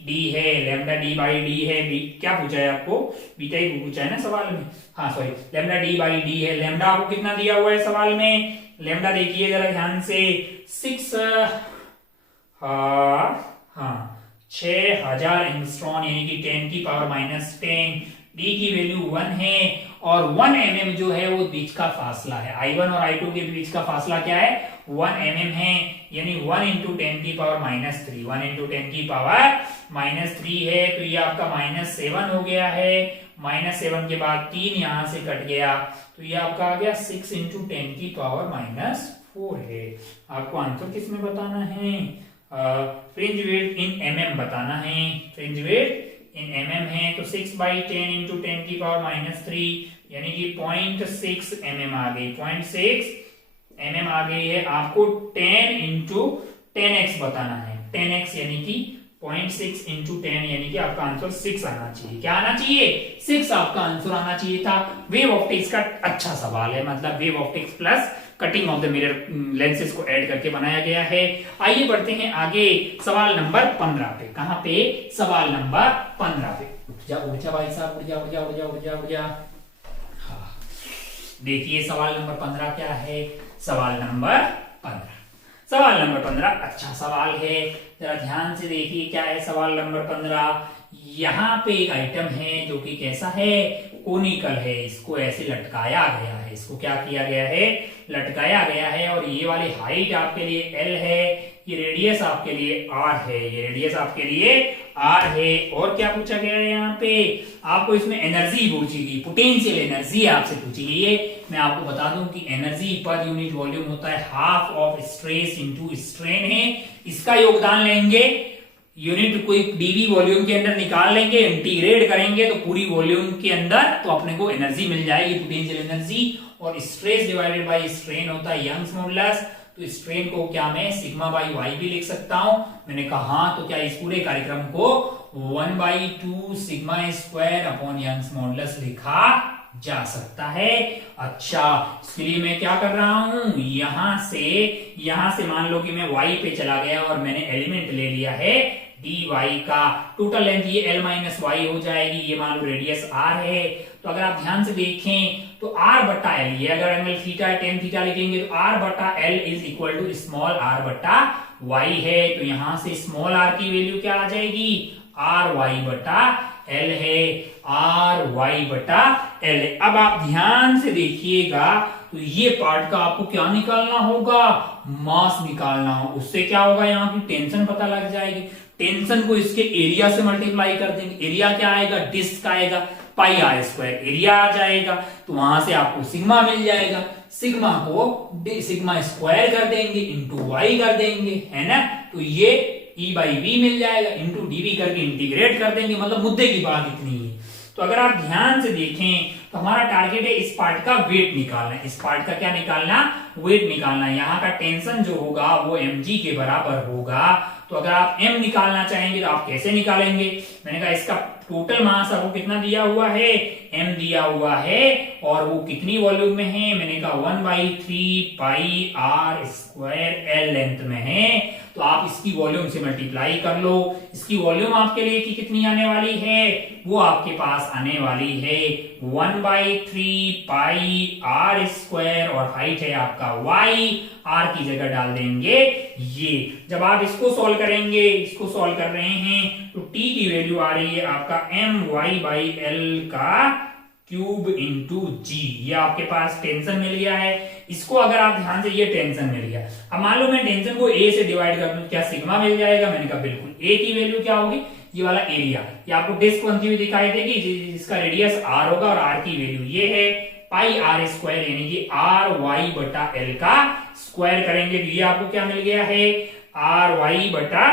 D है, लैम्डा डी बाई डी है, क्या पूछा है आपको, बीटा ही पूछा है ना सवाल में, हाँ sorry lambda D by D है, लैम्डा आपको कितना दिया हुआ है सवाल में, लैम्डा देखिए जरा ध्यान से 6000 एंगस्ट्रॉन यानी कि 10 की पावर -10, डी की वैल्यू 1 है और 1 mm जो है वो बीच का फासला है, I1 और I2 के बीच का फासला क्या है 1 mm है, यानी 1 × 10 की पावर -3, 1 × 10 की पावर -3 है, तो ये आपका -7 हो गया है, -7 के बाद 3 यहां से कट गया तो ये आपका आ गया 6 × 10 की पावर -4 है। आपको आंसर किसमें बताना है, फ्रिंज विड्थ इन mm बताना है, फ्रिंज विड्थ इन mm है तो 6/10 × 10 की पावर -3 यानी कि 0.6 mm आ गई, 0.6 mm आ गई है, आपको 10 × 10x बताना है, 10x यानी कि 0.6 × 10 यानी कि आपका आंसर 6 आना चाहिए, क्या आना चाहिए 6 आपका आंसर आना चाहिए था। वेव ऑप्टिक्स का अच्छा सवाल है, मतलब wave optics plus cutting of the mirror lenses को ऐड करके बनाया गया है। आइए बढ़ते हैं आगे सवाल नंबर 15 पे, कहां पे सवाल नंबर 15 पे, उठ जा भाई साहब, उठ जा। हाँ देखिए सवाल नंबर 15 क्या है, सवाल नंबर 15 अच्छा सवाल है, जरा ध्यान से देखिए क्या है सवाल नंबर 15। यहाँ पे एक आइटम है जो कि कैसा है कोनिकल है, इसको ऐसे लटकाया गया है, इसको क्या किया गया है लटकाया गया है और ये वाली हाइट आपके लिए L है, ये रेडियस आपके लिए R है, ये रेडियस आपके लिए R है, और क्या पूछा गया है यहाँ पे आपको इसमें एनर्जी पूछी गई, पोटेंशियल एनर्जी आपसे पूछी गई है। मैं आपको बता दूं कि एनर्जी पर यूनिट वॉल्यूम होता है half of stress into strain है, इसका योगदान लेंगे यूनिट कोई डीवी वॉल्यूम के अंदर निकाल लेंगे, इंटीग्रेट करेंगे तो पूरी वॉल्यूम के अंदर तो अपने को एनर्जी मिल जाएगी पोटेंशियल एनर्जी, और स्ट्रेस डिवाइडेड बाय स्ट्रेन होता है यंग्स मॉडुलस, तो स्ट्रेन को क्या मैं सिग्मा बाई वाई भी लिख सकता हूं, मैंने कहा तो क्या इस पूरे कार्यक्रम को 1/2 sigma square upon Young's modulus लिखा जा सकता है। अच्छा इसके लिए मैं क्या कर रहा हूं, यहां से मान लो कि मैं y पे चला गया और मैंने एलिमेंट ले लिया है dy का, टोटल लेंथ ये L - y हो जाएगी, ये मान लो रेडियस r है, तो अगर आप ध्यान से देखें तो r/L, ये अगर एंगल थीटा है tan थीटा लिखेंगे तो r/L is equal to small r/y है, तो यहां से स्मॉल r की वैल्यू क्या आ जाएगी ry/L है, ry/L। अब आप ध्यान से देखिएगा तो ये पार्ट का आपको क्या निकालना होगा, मास निकालना हो, उससे क्या होगा यहाँ की टेंशन पता लग जाएगी, टेंशन को इसके एरिया से मल्टीप्लाई कर देंगे, एरिया क्या आएगा डिस्क आएगा πr² एरिया आ जाएगा, तो वहां से आपको सिग्मा मिल जाएगा, सिग्मा को सिग्मा स्क्वायर कर देंगे इंटू वाई कर देंगे, है ना, तो ये E/V मिल जाएगा, इंटू dV करके इंटीग्रेट कर देंगे, मतलब मुद्दे की बात इतनी है। तो अगर आप ध्यान से देखें तो हमारा टारगेट है इस पार्ट का वेट निकालना, इस पार्ट का क्या निकालना वेट निकालना, यहाँ का टेंशन जो होगा वो mg के बराबर होगा, तो अगर आप m निकालना चाहेंगे तो आप कैसे निकालेंगे, मैंने कहा इसका टोटल मास आपको कितना दिया हुआ है, m दिया हुआ है, और वो कितनी वॉल्यूम में है, मैंने कहा 1/3 पाई आर स्क्वायर एल लेंथ में है। तो आप इसकी वॉल्यूम से मल्टीप्लाई कर लो। इसकी वॉल्यूम आपके लिए की कितनी आने वाली है, वो आपके पास आने वाली है 1/3 पाई आर स्क्वायर, और हाइट है आपका y, r की जगह डाल देंगे ये। जब आप इसको सॉल्व करेंगे, इसको सॉल्व कर रहे हैं, तो t की वैल्यू आ रही है आपका my/l का क्यूब इंटू जी। ये आपके पास टेंशन मिल गया है। इसको अगर आप ध्यान से, ये टेंशन मिल गया। अब मान लो मैं टेंशन को a से डिवाइड कर दूं, क्या सिग्मा मिल जाएगा? मैंने कहा बिल्कुल। a की वैल्यू क्या होगी, ये वाला एरिया, ये आपको डिस्क बनती हुई दिखाई देगी जिसका रेडियस r होगा, और r की वैल्यू ये है पाई आर स्क्वायर, यानी कि आर वाई बटा एल का स्क्वायर करेंगे तो ये आपको क्या मिल गया है, आर वाई बटा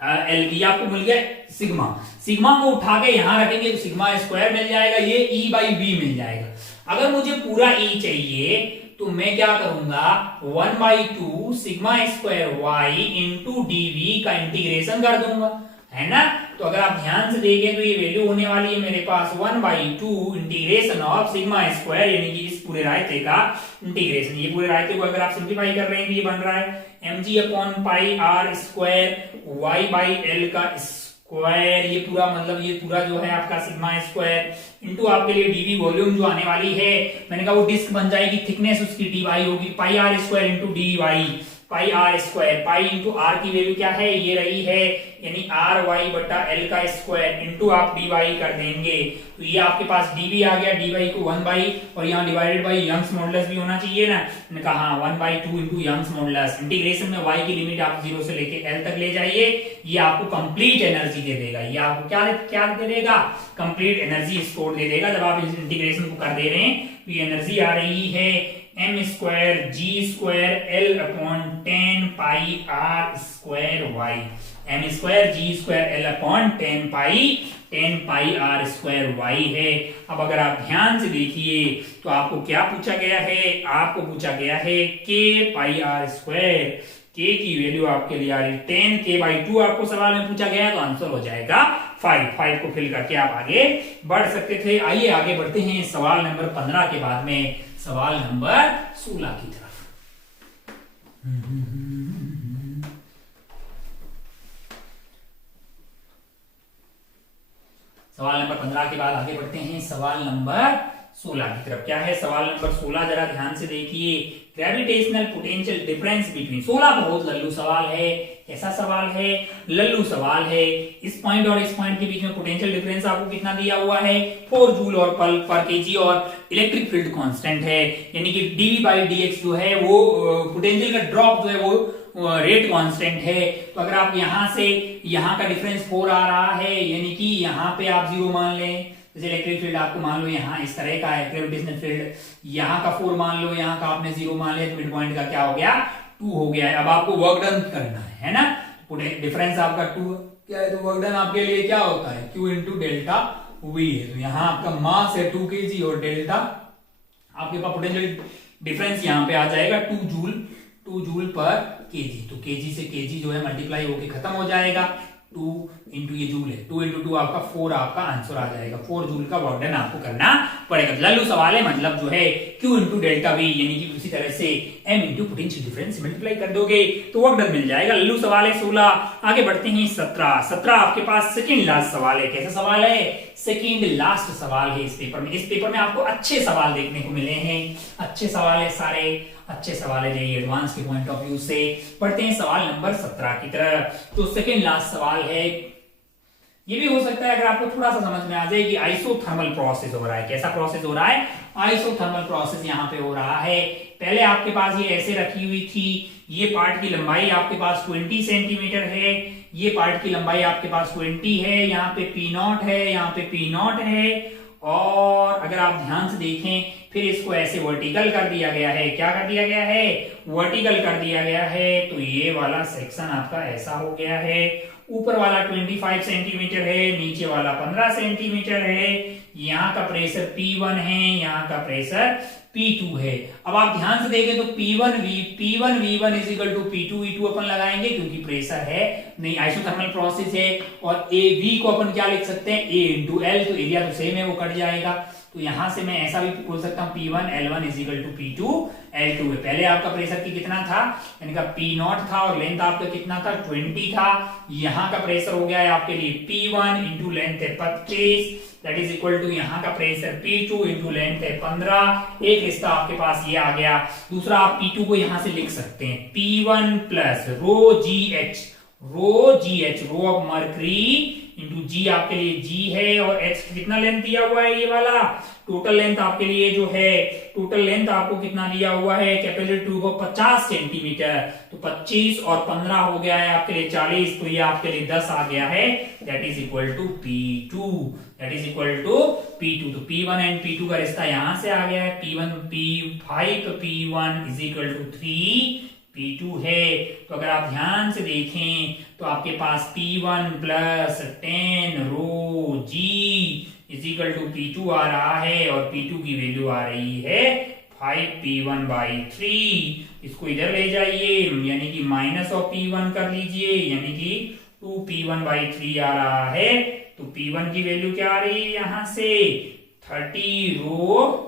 एल की आपको मिल गया सिग्मा। सिग्मा को उठा के यहां रखेंगे तो सिग्मा स्क्वायर मिल जाएगा, ये ई बाई बी मिल जाएगा। अगर मुझे पूरा ई चाहिए तो मैं क्या करूंगा, 1/2 sigma square Y into dV का इंटीग्रेशन कर दूंगा, है ना। तो अगर आप ध्यान से देखें तो ये वैल्यू होने वाली है मेरे पास 1/2 इंटीग्रेशन ऑफ सिग्मा स्क्वायर, यानी कि इस पूरे रायते का इंटीग्रेशन। ये पूरे रायते को अगर आप सिंप्लीफाई कर रहे हैं तो ये बन रहा है mg upon pi R square Y by L का स्क्वायर, ये पूरा मतलब ये पूरा जो है आपका सिग्मा स्क्वायर इंटू आपके लिए डीवी वॉल्यूम जो आने वाली है, मैंने कहा वो डिस्क बन जाएगी, थिकनेस उसकी डी वाई होगी, pi R square into D Y, pi R square, pi into R की वैल्यू क्या है, ये रही है, यानी आर वाई बटा एल का स्क्वायर इंटू आप डी वाई कर देंगे तो ये आपके पास डीवी आ गया, डी वाई को 1 और यहाँ डिवाइडेड बाई यंग्स मॉडुलस भी होना चाहिए ना, मैंने कहा हाँ 1/2 इंटू यंग्स मॉडुलस। इंटीग्रेशन में वाई की लिमिट आप 0 से लेके एल तक ले जाइए, ये आपको कंप्लीट एनर्जी दे देगा। ये आपको क्या क्या दे देगा, कंप्लीट एनर्जी स्टोर दे देगा। जब आप इस इंटीग्रेशन को कर दे रहे हैं तो ये एनर्जी आ रही है m square g square L upon 10 pi R square Y, m square g square L upon 10 pi R square Y है। अब अगर आप ध्यान से देखिए तो आपको क्या पूछा गया है, आपको पूछा गया है k pi R square, k की वैल्यू आपके लिए आ रही 10k/2 आपको सवाल में पूछा गया है, तो आंसर हो जाएगा 5 को फिल करके आप आगे बढ़ सकते थे। आइए आगे बढ़ते हैं सवाल नंबर 15 के बाद में सवाल नंबर 16 की तरफ। सवाल नंबर 15 के बाद आगे बढ़ते हैं सवाल नंबर 16 की तरफ। क्या है सवाल नंबर 16, जरा ध्यान से देखिए। ग्रेविटेशनल पोटेंशियल डिफरेंस बिटवीन, 16 बहुत लल्लू सवाल है। कैसा सवाल है, लल्लू सवाल है। इस पॉइंट और इस पॉइंट के बीच में पोटेंशियल डिफरेंस आपको कितना दिया हुआ है, 4 जूल और पर केजी, और इलेक्ट्रिक फील्ड कांस्टेंट है, यानी कि dV/dx जो है वो पोटेंशियल का ड्रॉप जो है वो रेट कांस्टेंट है। तो अगर आप यहां से यहां का डिफरेंस 4 आ रहा है, यानी कि यहां पे आप 0 मान लें, जैसे इलेक्ट्रिक फील्ड आपको मान लो यहाँ इस तरह का है, ग्रेविटेशनल फील्ड यहाँ का 4 मान लो, यहाँ का आपने 0 मान लिया, मिड पॉइंट का क्या हो गया, 2 हो गया है। अब आपको वर्क डन करना है ना, डिफरेंस आपका 2 क्या है, तो वर्क डन आपके लिए क्या होता है, Q इंटू डेल्टा वी है। तो यहाँ आपका मास है 2 kg और डेल्टा आपके पास पोटेंशियल डिफरेंस यहाँ पे आ जाएगा 2 जूल पर केजी। तो केजी से केजी जो है मल्टीप्लाई होके खत्म हो जाएगा, 2 इंटू ये जूल है, 2 इंटू 2 आपका 4 आपका आंसर आ जाएगा। 4 जूल का वर्क डन आपको करना पड़ेगा। लल्लू सवाल है, मतलब जो है Q इंटू डेल्टा वी, यानी कि उसी तरह से M into potential difference multiply कर दोगे तो वर्क डन मिल जाएगा। लल्लू सवाल है 16। आगे बढ़ते हैं 17 आपके पास सेकंड लास्ट सवाल है। कैसा सवाल है, सेकंड लास्ट सवाल है इस पेपर में। इस पेपर में आपको अच्छे सवाल देखने को मिले हैं, अच्छे सवाल है, सारे अच्छे सवाल है जेईई एडवांस के पॉइंट ऑफ व्यू से। पढ़ते हैं सवाल नंबर 17 की तरफ। तो सेकंड लास्ट सवाल है, ये भी हो सकता है अगर आपको थोड़ा सा समझ में आ जाए कि आइसोथर्मल प्रोसेस हो रहा है। कैसा प्रोसेस हो रहा है, आइसोथर्मल प्रोसेस यहाँ पे हो रहा है। पहले आपके पास ये ऐसे रखी हुई थी, ये पार्ट की लंबाई आपके पास 20 सेंटीमीटर है, ये पार्ट की लंबाई आपके पास 20 है, यहाँ पे P0 है, यहाँ पे P0 है, और अगर आप ध्यान से देखें फिर इसको ऐसे वर्टिकल कर दिया गया है। क्या कर दिया गया है, वर्टिकल कर दिया गया है। तो ये वाला सेक्शन आपका ऐसा हो गया है, ऊपर वाला 25 सेंटीमीटर है, नीचे वाला 15 सेंटीमीटर है। यहाँ का प्रेशर P1 है, यहाँ का प्रेशर P2 है। अब आप ध्यान से देखें तो P1 V1 is equal to P2 V2 अपन लगाएंगे क्योंकि प्रेशर है नहीं, आइसोथर्मल प्रोसेस है। और V को अपन क्या लिख सकते हैं, A इंटू एल, तो एरिया तो सेम है, वो कट जाएगा। तो यहां से मैं ऐसा भी बोल सकता हूं P1 L1 is equal to P2 L2 है। पहले आपका प्रेशर की कितना था, यानी का P0 था और लेंथ आपका कितना था 20 था। यहाँ का प्रेशर हो गया है आपके लिए P1 इंटू लेंथ है 25, दैट इज इक्वल टू यहाँ का प्रेशर P2 इंटू लेंथ है 15। एक रिश्ता आपके पास ये आ गया। दूसरा आप P2 को यहां से लिख सकते हैं P1 plus rho G H, rho of mercury into G आपके लिए जी है, और एच कितना लेंथ दिया हुआ है, ये वाला टोटल लेंथ आपके लिए जो है, टोटल लेंथ आपको कितना दिया हुआ है कैपिलरी ट्यूब को 50 सेंटीमीटर, तो 25 और 15 हो गया है आपके लिए 40, तो ये आपके लिए 10 आ गया है, that is equal to P2, that is equal to P2। तो P1 एंड P2 का रिश्ता यहां से आ गया है, P5 P1 is equal to 3 P2 है। तो अगर आप ध्यान से देखें तो आपके पास P1 plus 10 rho g is equal to P2 आ रहा है, और P2 की वैल्यू आ रही है 5P1/3। इसको इधर ले जाइए, यानी कि माइनस ऑफ P1 कर लीजिए, यानी कि 2P1/3 आ रहा है। तो P1 की वैल्यू क्या आ रही है यहां से 30 रो,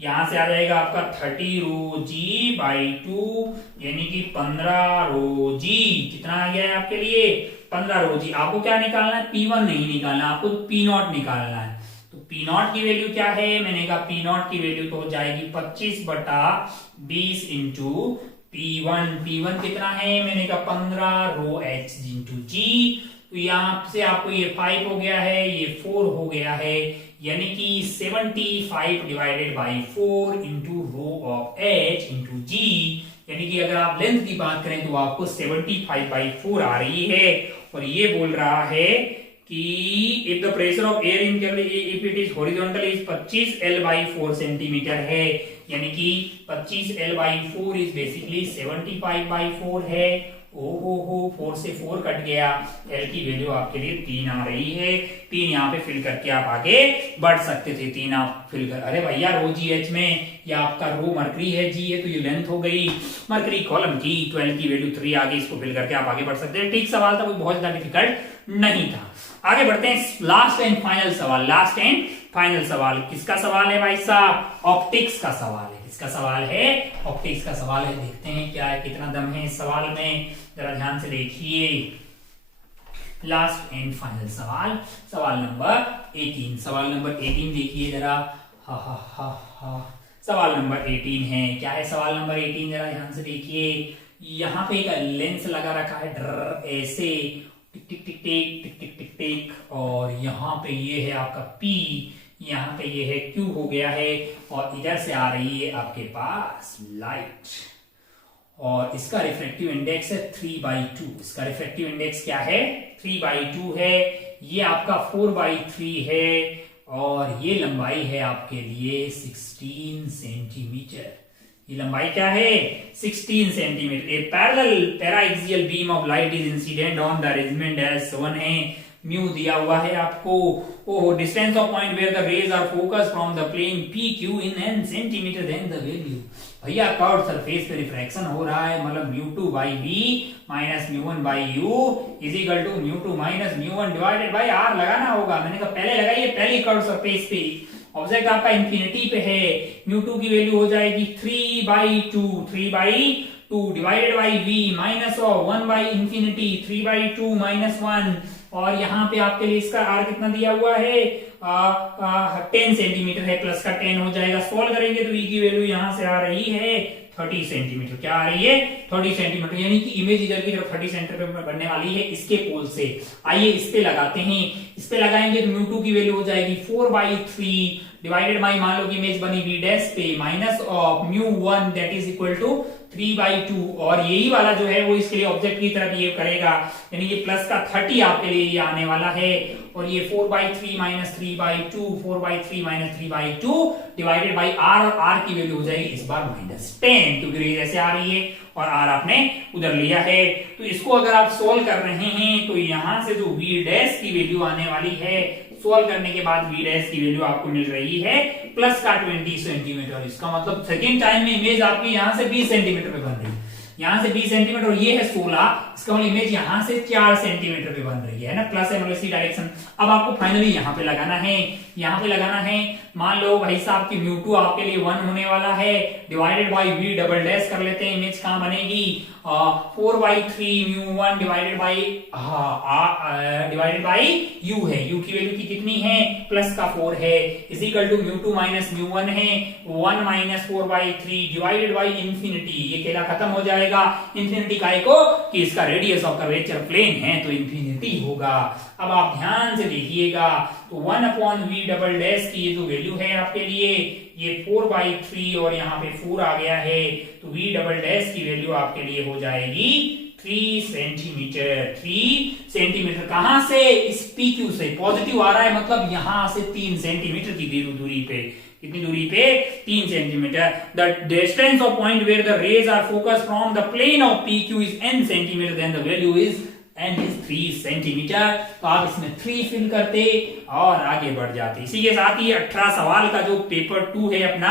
यहां से आ जाएगा आपका 30 रो जी बाई 2, यानी कि 15 रो जी। कितना आ गया है आपके लिए 15 रो जी। आपको क्या निकालना है, P1 नहीं निकालना, आपको P0 निकालना है। तो P0 की वैल्यू क्या है, मैंने कहा P0 की वैल्यू तो हो जाएगी 25/20 इंटू P1 कितना है, मैंने कहा 15 रो एच इंटू जी। तो यहां से आपको ये 5 हो गया है, ये 4 हो गया है, यानी कि 75 divided by 4 into rho of H into G, यानी कि अगर आप लेंथ की बात करें तो आपको 75/4 आ रही है। और ये बोल रहा है कि if the pressure of air in if it is horizontal is 25L/4 centimetre है, यानी कि 25L/4 इज बेसिकली 75/4 है। ओहो 4 से 4 कट गया, L की वैल्यू आपके लिए 3 आ रही है। 3 यहाँ पे फिल करके आप आगे बढ़ सकते थे, 3 आप फिल कर, अरे भैया रो जी एच में या आपका रो मर्करी है, जी है तो ये लेंथ हो गई मर्करी कॉलम की, 12 की वैल्यू 3 आ गई, इसको फिल करके आप आगे बढ़ सकते हैं। ठीक सवाल था, कोई बहुत ज्यादा डिफिकल्ट नहीं था। आगे बढ़ते हैं, लास्ट एंड फाइनल सवाल। लास्ट एंड फाइनल सवाल किसका सवाल है भाई साहब, ऑप्टिक्स का सवाल है। किसका सवाल है, ऑप्टिक्स का सवाल है। देखते हैं क्या है, कितना दम है इस सवाल में, जरा ध्यान से देखिए। लास्ट एंड फाइनल सवाल, सवाल नंबर 18। सवाल नंबर 18 देखिए जरा, सवाल नंबर 18 है, क्या है सवाल नंबर 18, जरा ध्यान से देखिए। यहाँ पे एक लेंस लगा रखा है डर ऐसे टिक टिक टिक टिक टिक टिक टिक टिक, और यहाँ पे ये है आपका P, यहाँ पे ये है Q हो गया है, और इधर से आ रही है आपके पास लाइट, और इसका रिफ्लेक्टिव इंडेक्स है 3/2। इसका रिफ्लेक्टिव इंडेक्स क्या है 3/2 है। ये आपका 4/3 है, और ये लंबाई है आपके लिए 16 सेंटीमीटर। ये लंबाई क्या है 16 centimetre. A parallel paraxial beam of light is incident on the arrangement as one है, म्यू दिया हुआ है आपको। Oh, distance of point where the rays are focus from the plane PQ in N centimetre, then the value. भैया curved surface पे refraction हो रहा है, मतलब μ2/v minus μ1/u is equal to μ2 minus μ1 divided by r लगाना होगा। मैंने कहा पहले लगाइए, पहले कर्व्ड सरफेस पे ऑब्जेक्ट आपका इंफिनिटी पे है, μ2 की वैल्यू हो जाएगी 3/2 divided by v minus of 1/इंफिनिटी 3/2 माइनस 1, और यहाँ पे आपके लिए इसका r कितना दिया हुआ है 10 सेंटीमीटर है, प्लस का 10 हो जाएगा। सॉल्व करेंगे तो v की वैल्यू यहाँ से आ रही है 30 सेंटीमीटर। क्या आ रही है 30 सेंटीमीटर, यानी कि इमेज इधर की तरफ 30 सेंटीमीटर बनने वाली है इसके पोल से। आइए इस पे लगाते हैं, इस पे लगाएंगे तो μ2 की वैल्यू हो जाएगी 4/3 डिवाइडेड बाई, मान लो कि इमेज बनी v डैश पे, minus of μ1 that is equal to 3/2, और यही वाला जो है वो इसके लिए ऑब्जेक्ट की तरफ ये करेगा, यानी कि प्लस का 30 आपके लिए ये आने वाला है, और ये 4/3 minus 3/2 4/3 minus 3/2 divided by r, और r की वैल्यू हो जाएगी इस बार -10, क्योंकि रेज ऐसे आ रही है और r आपने उधर लिया है। तो इसको अगर आप सोल्व कर रहे हैं तो यहां से जो v डैश की वैल्यू आने वाली है सॉल्व करने के बाद v डैश की वैल्यू आपको मिल रही है प्लस का 20 सेंटीमीटर। इसका मतलब सेकेंड टाइम में इमेज आपकी यहां से 20 सेंटीमीटर पे बन रही है, यहां से 20 सेंटीमीटर और ये है 16, इसका मतलब इमेज यहां से 4 सेंटीमीटर पे बन रही है ना, प्लस एंड इसी डायरेक्शन। अब आपको फाइनली यहां पे लगाना है, यहां पे लगाना है। मान लो भाई साहब की म्यू2 आपके लिए 1 होने वाला है, divided by v double dash कर लेते हैं, इमेज कहां बनेगी 4/3 म्यू1 डिवाइडेड बाय u है, u की वैल्यू की कितनी है प्लस का 4 है, इज इक्वल टू म्यू2 माइनस म्यू1 है 1 माइनस 4/3 डिवाइडेड बाय इंफिनिटी, ये खेला खत्म हो जाएगा। इंफिनिटी काय को कि इसका रेडियस ऑफ कर्वेचर प्लेन है तो इंफिनिटी होगा। अब आप ध्यान से देखिएगा तो 1/v डबल डैश की ये जो वैल्यू है आपके लिए ये 4/3 और यहाँ पे 4 आ गया है, तो v डबल डैश की वैल्यू आपके लिए हो जाएगी 3 सेंटीमीटर। 3 सेंटीमीटर कहां से, इस PQ से पॉजिटिव आ रहा है, मतलब यहां से 3 सेंटीमीटर की दूरी पे, कितनी दूरी पे 3 centimetre. The distance of point where the rays are focus from the plane of PQ is n centimetre, then the value is n is 3 centimetre. तो आप इसमें 3 फिल करते और आगे बढ़ जाते। इसी के साथ ही 18 सवाल का जो पेपर 2 है अपना,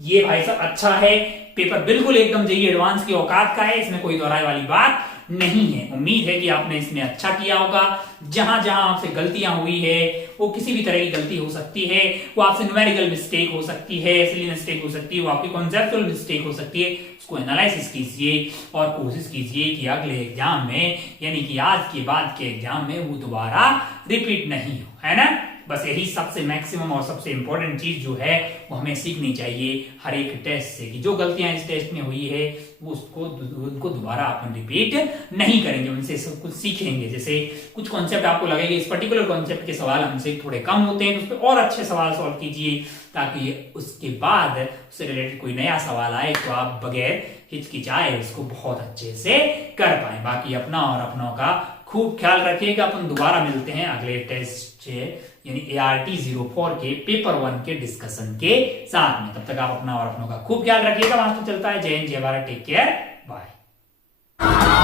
ये भाई साहब अच्छा है पेपर, बिल्कुल एकदम जेईई एडवांस की औकात का है, इसमें कोई दोहराए वाली बात नहीं है। उम्मीद है कि आपने इसमें अच्छा किया होगा। जहां जहां आपसे गलतियां हुई है वो किसी भी तरह की गलती हो सकती है, वो आपसे न्यूमेरिकल मिस्टेक हो सकती है, सिली मिस्टेक हो सकती है, वो आपकी कॉन्सेप्चुअल मिस्टेक हो सकती है, उसको एनालिसिस कीजिए और कोशिश कीजिए कि अगले एग्जाम में यानी कि आज के बाद के एग्जाम में वो दोबारा रिपीट नहीं हो, है ना। बस यही सबसे मैक्सिमम और सबसे इंपॉर्टेंट चीज जो है वो हमें सीखनी चाहिए हर एक टेस्ट से, कि जो गलतियां इस टेस्ट में हुई है वो उनको दोबारा अपन रिपीट नहीं करेंगे, उनसे सब कुछ सीखेंगे। जैसे कुछ कॉन्सेप्ट आपको लगेगा इस पर्टिकुलर कॉन्सेप्ट के सवाल हमसे थोड़े कम होते हैं, तो उस पर और अच्छे सवाल सॉल्व कीजिए, ताकि उसके बाद उससे रिलेटेड कोई नया सवाल आए तो आप बगैर हिचकिचाए उसको बहुत अच्छे से कर पाए। बाकी अपना और अपनों का खूब ख्याल रखिएगा। अपन दोबारा मिलते हैं अगले टेस्ट से, यानी ART 04 के पेपर 1 के डिस्कशन के साथ में। तब तक आप अपना और अपनों का खूब ख्याल रखिएगा। वहां तो चलता है। जय हिंद, जय भारत, टेक केयर, बाय।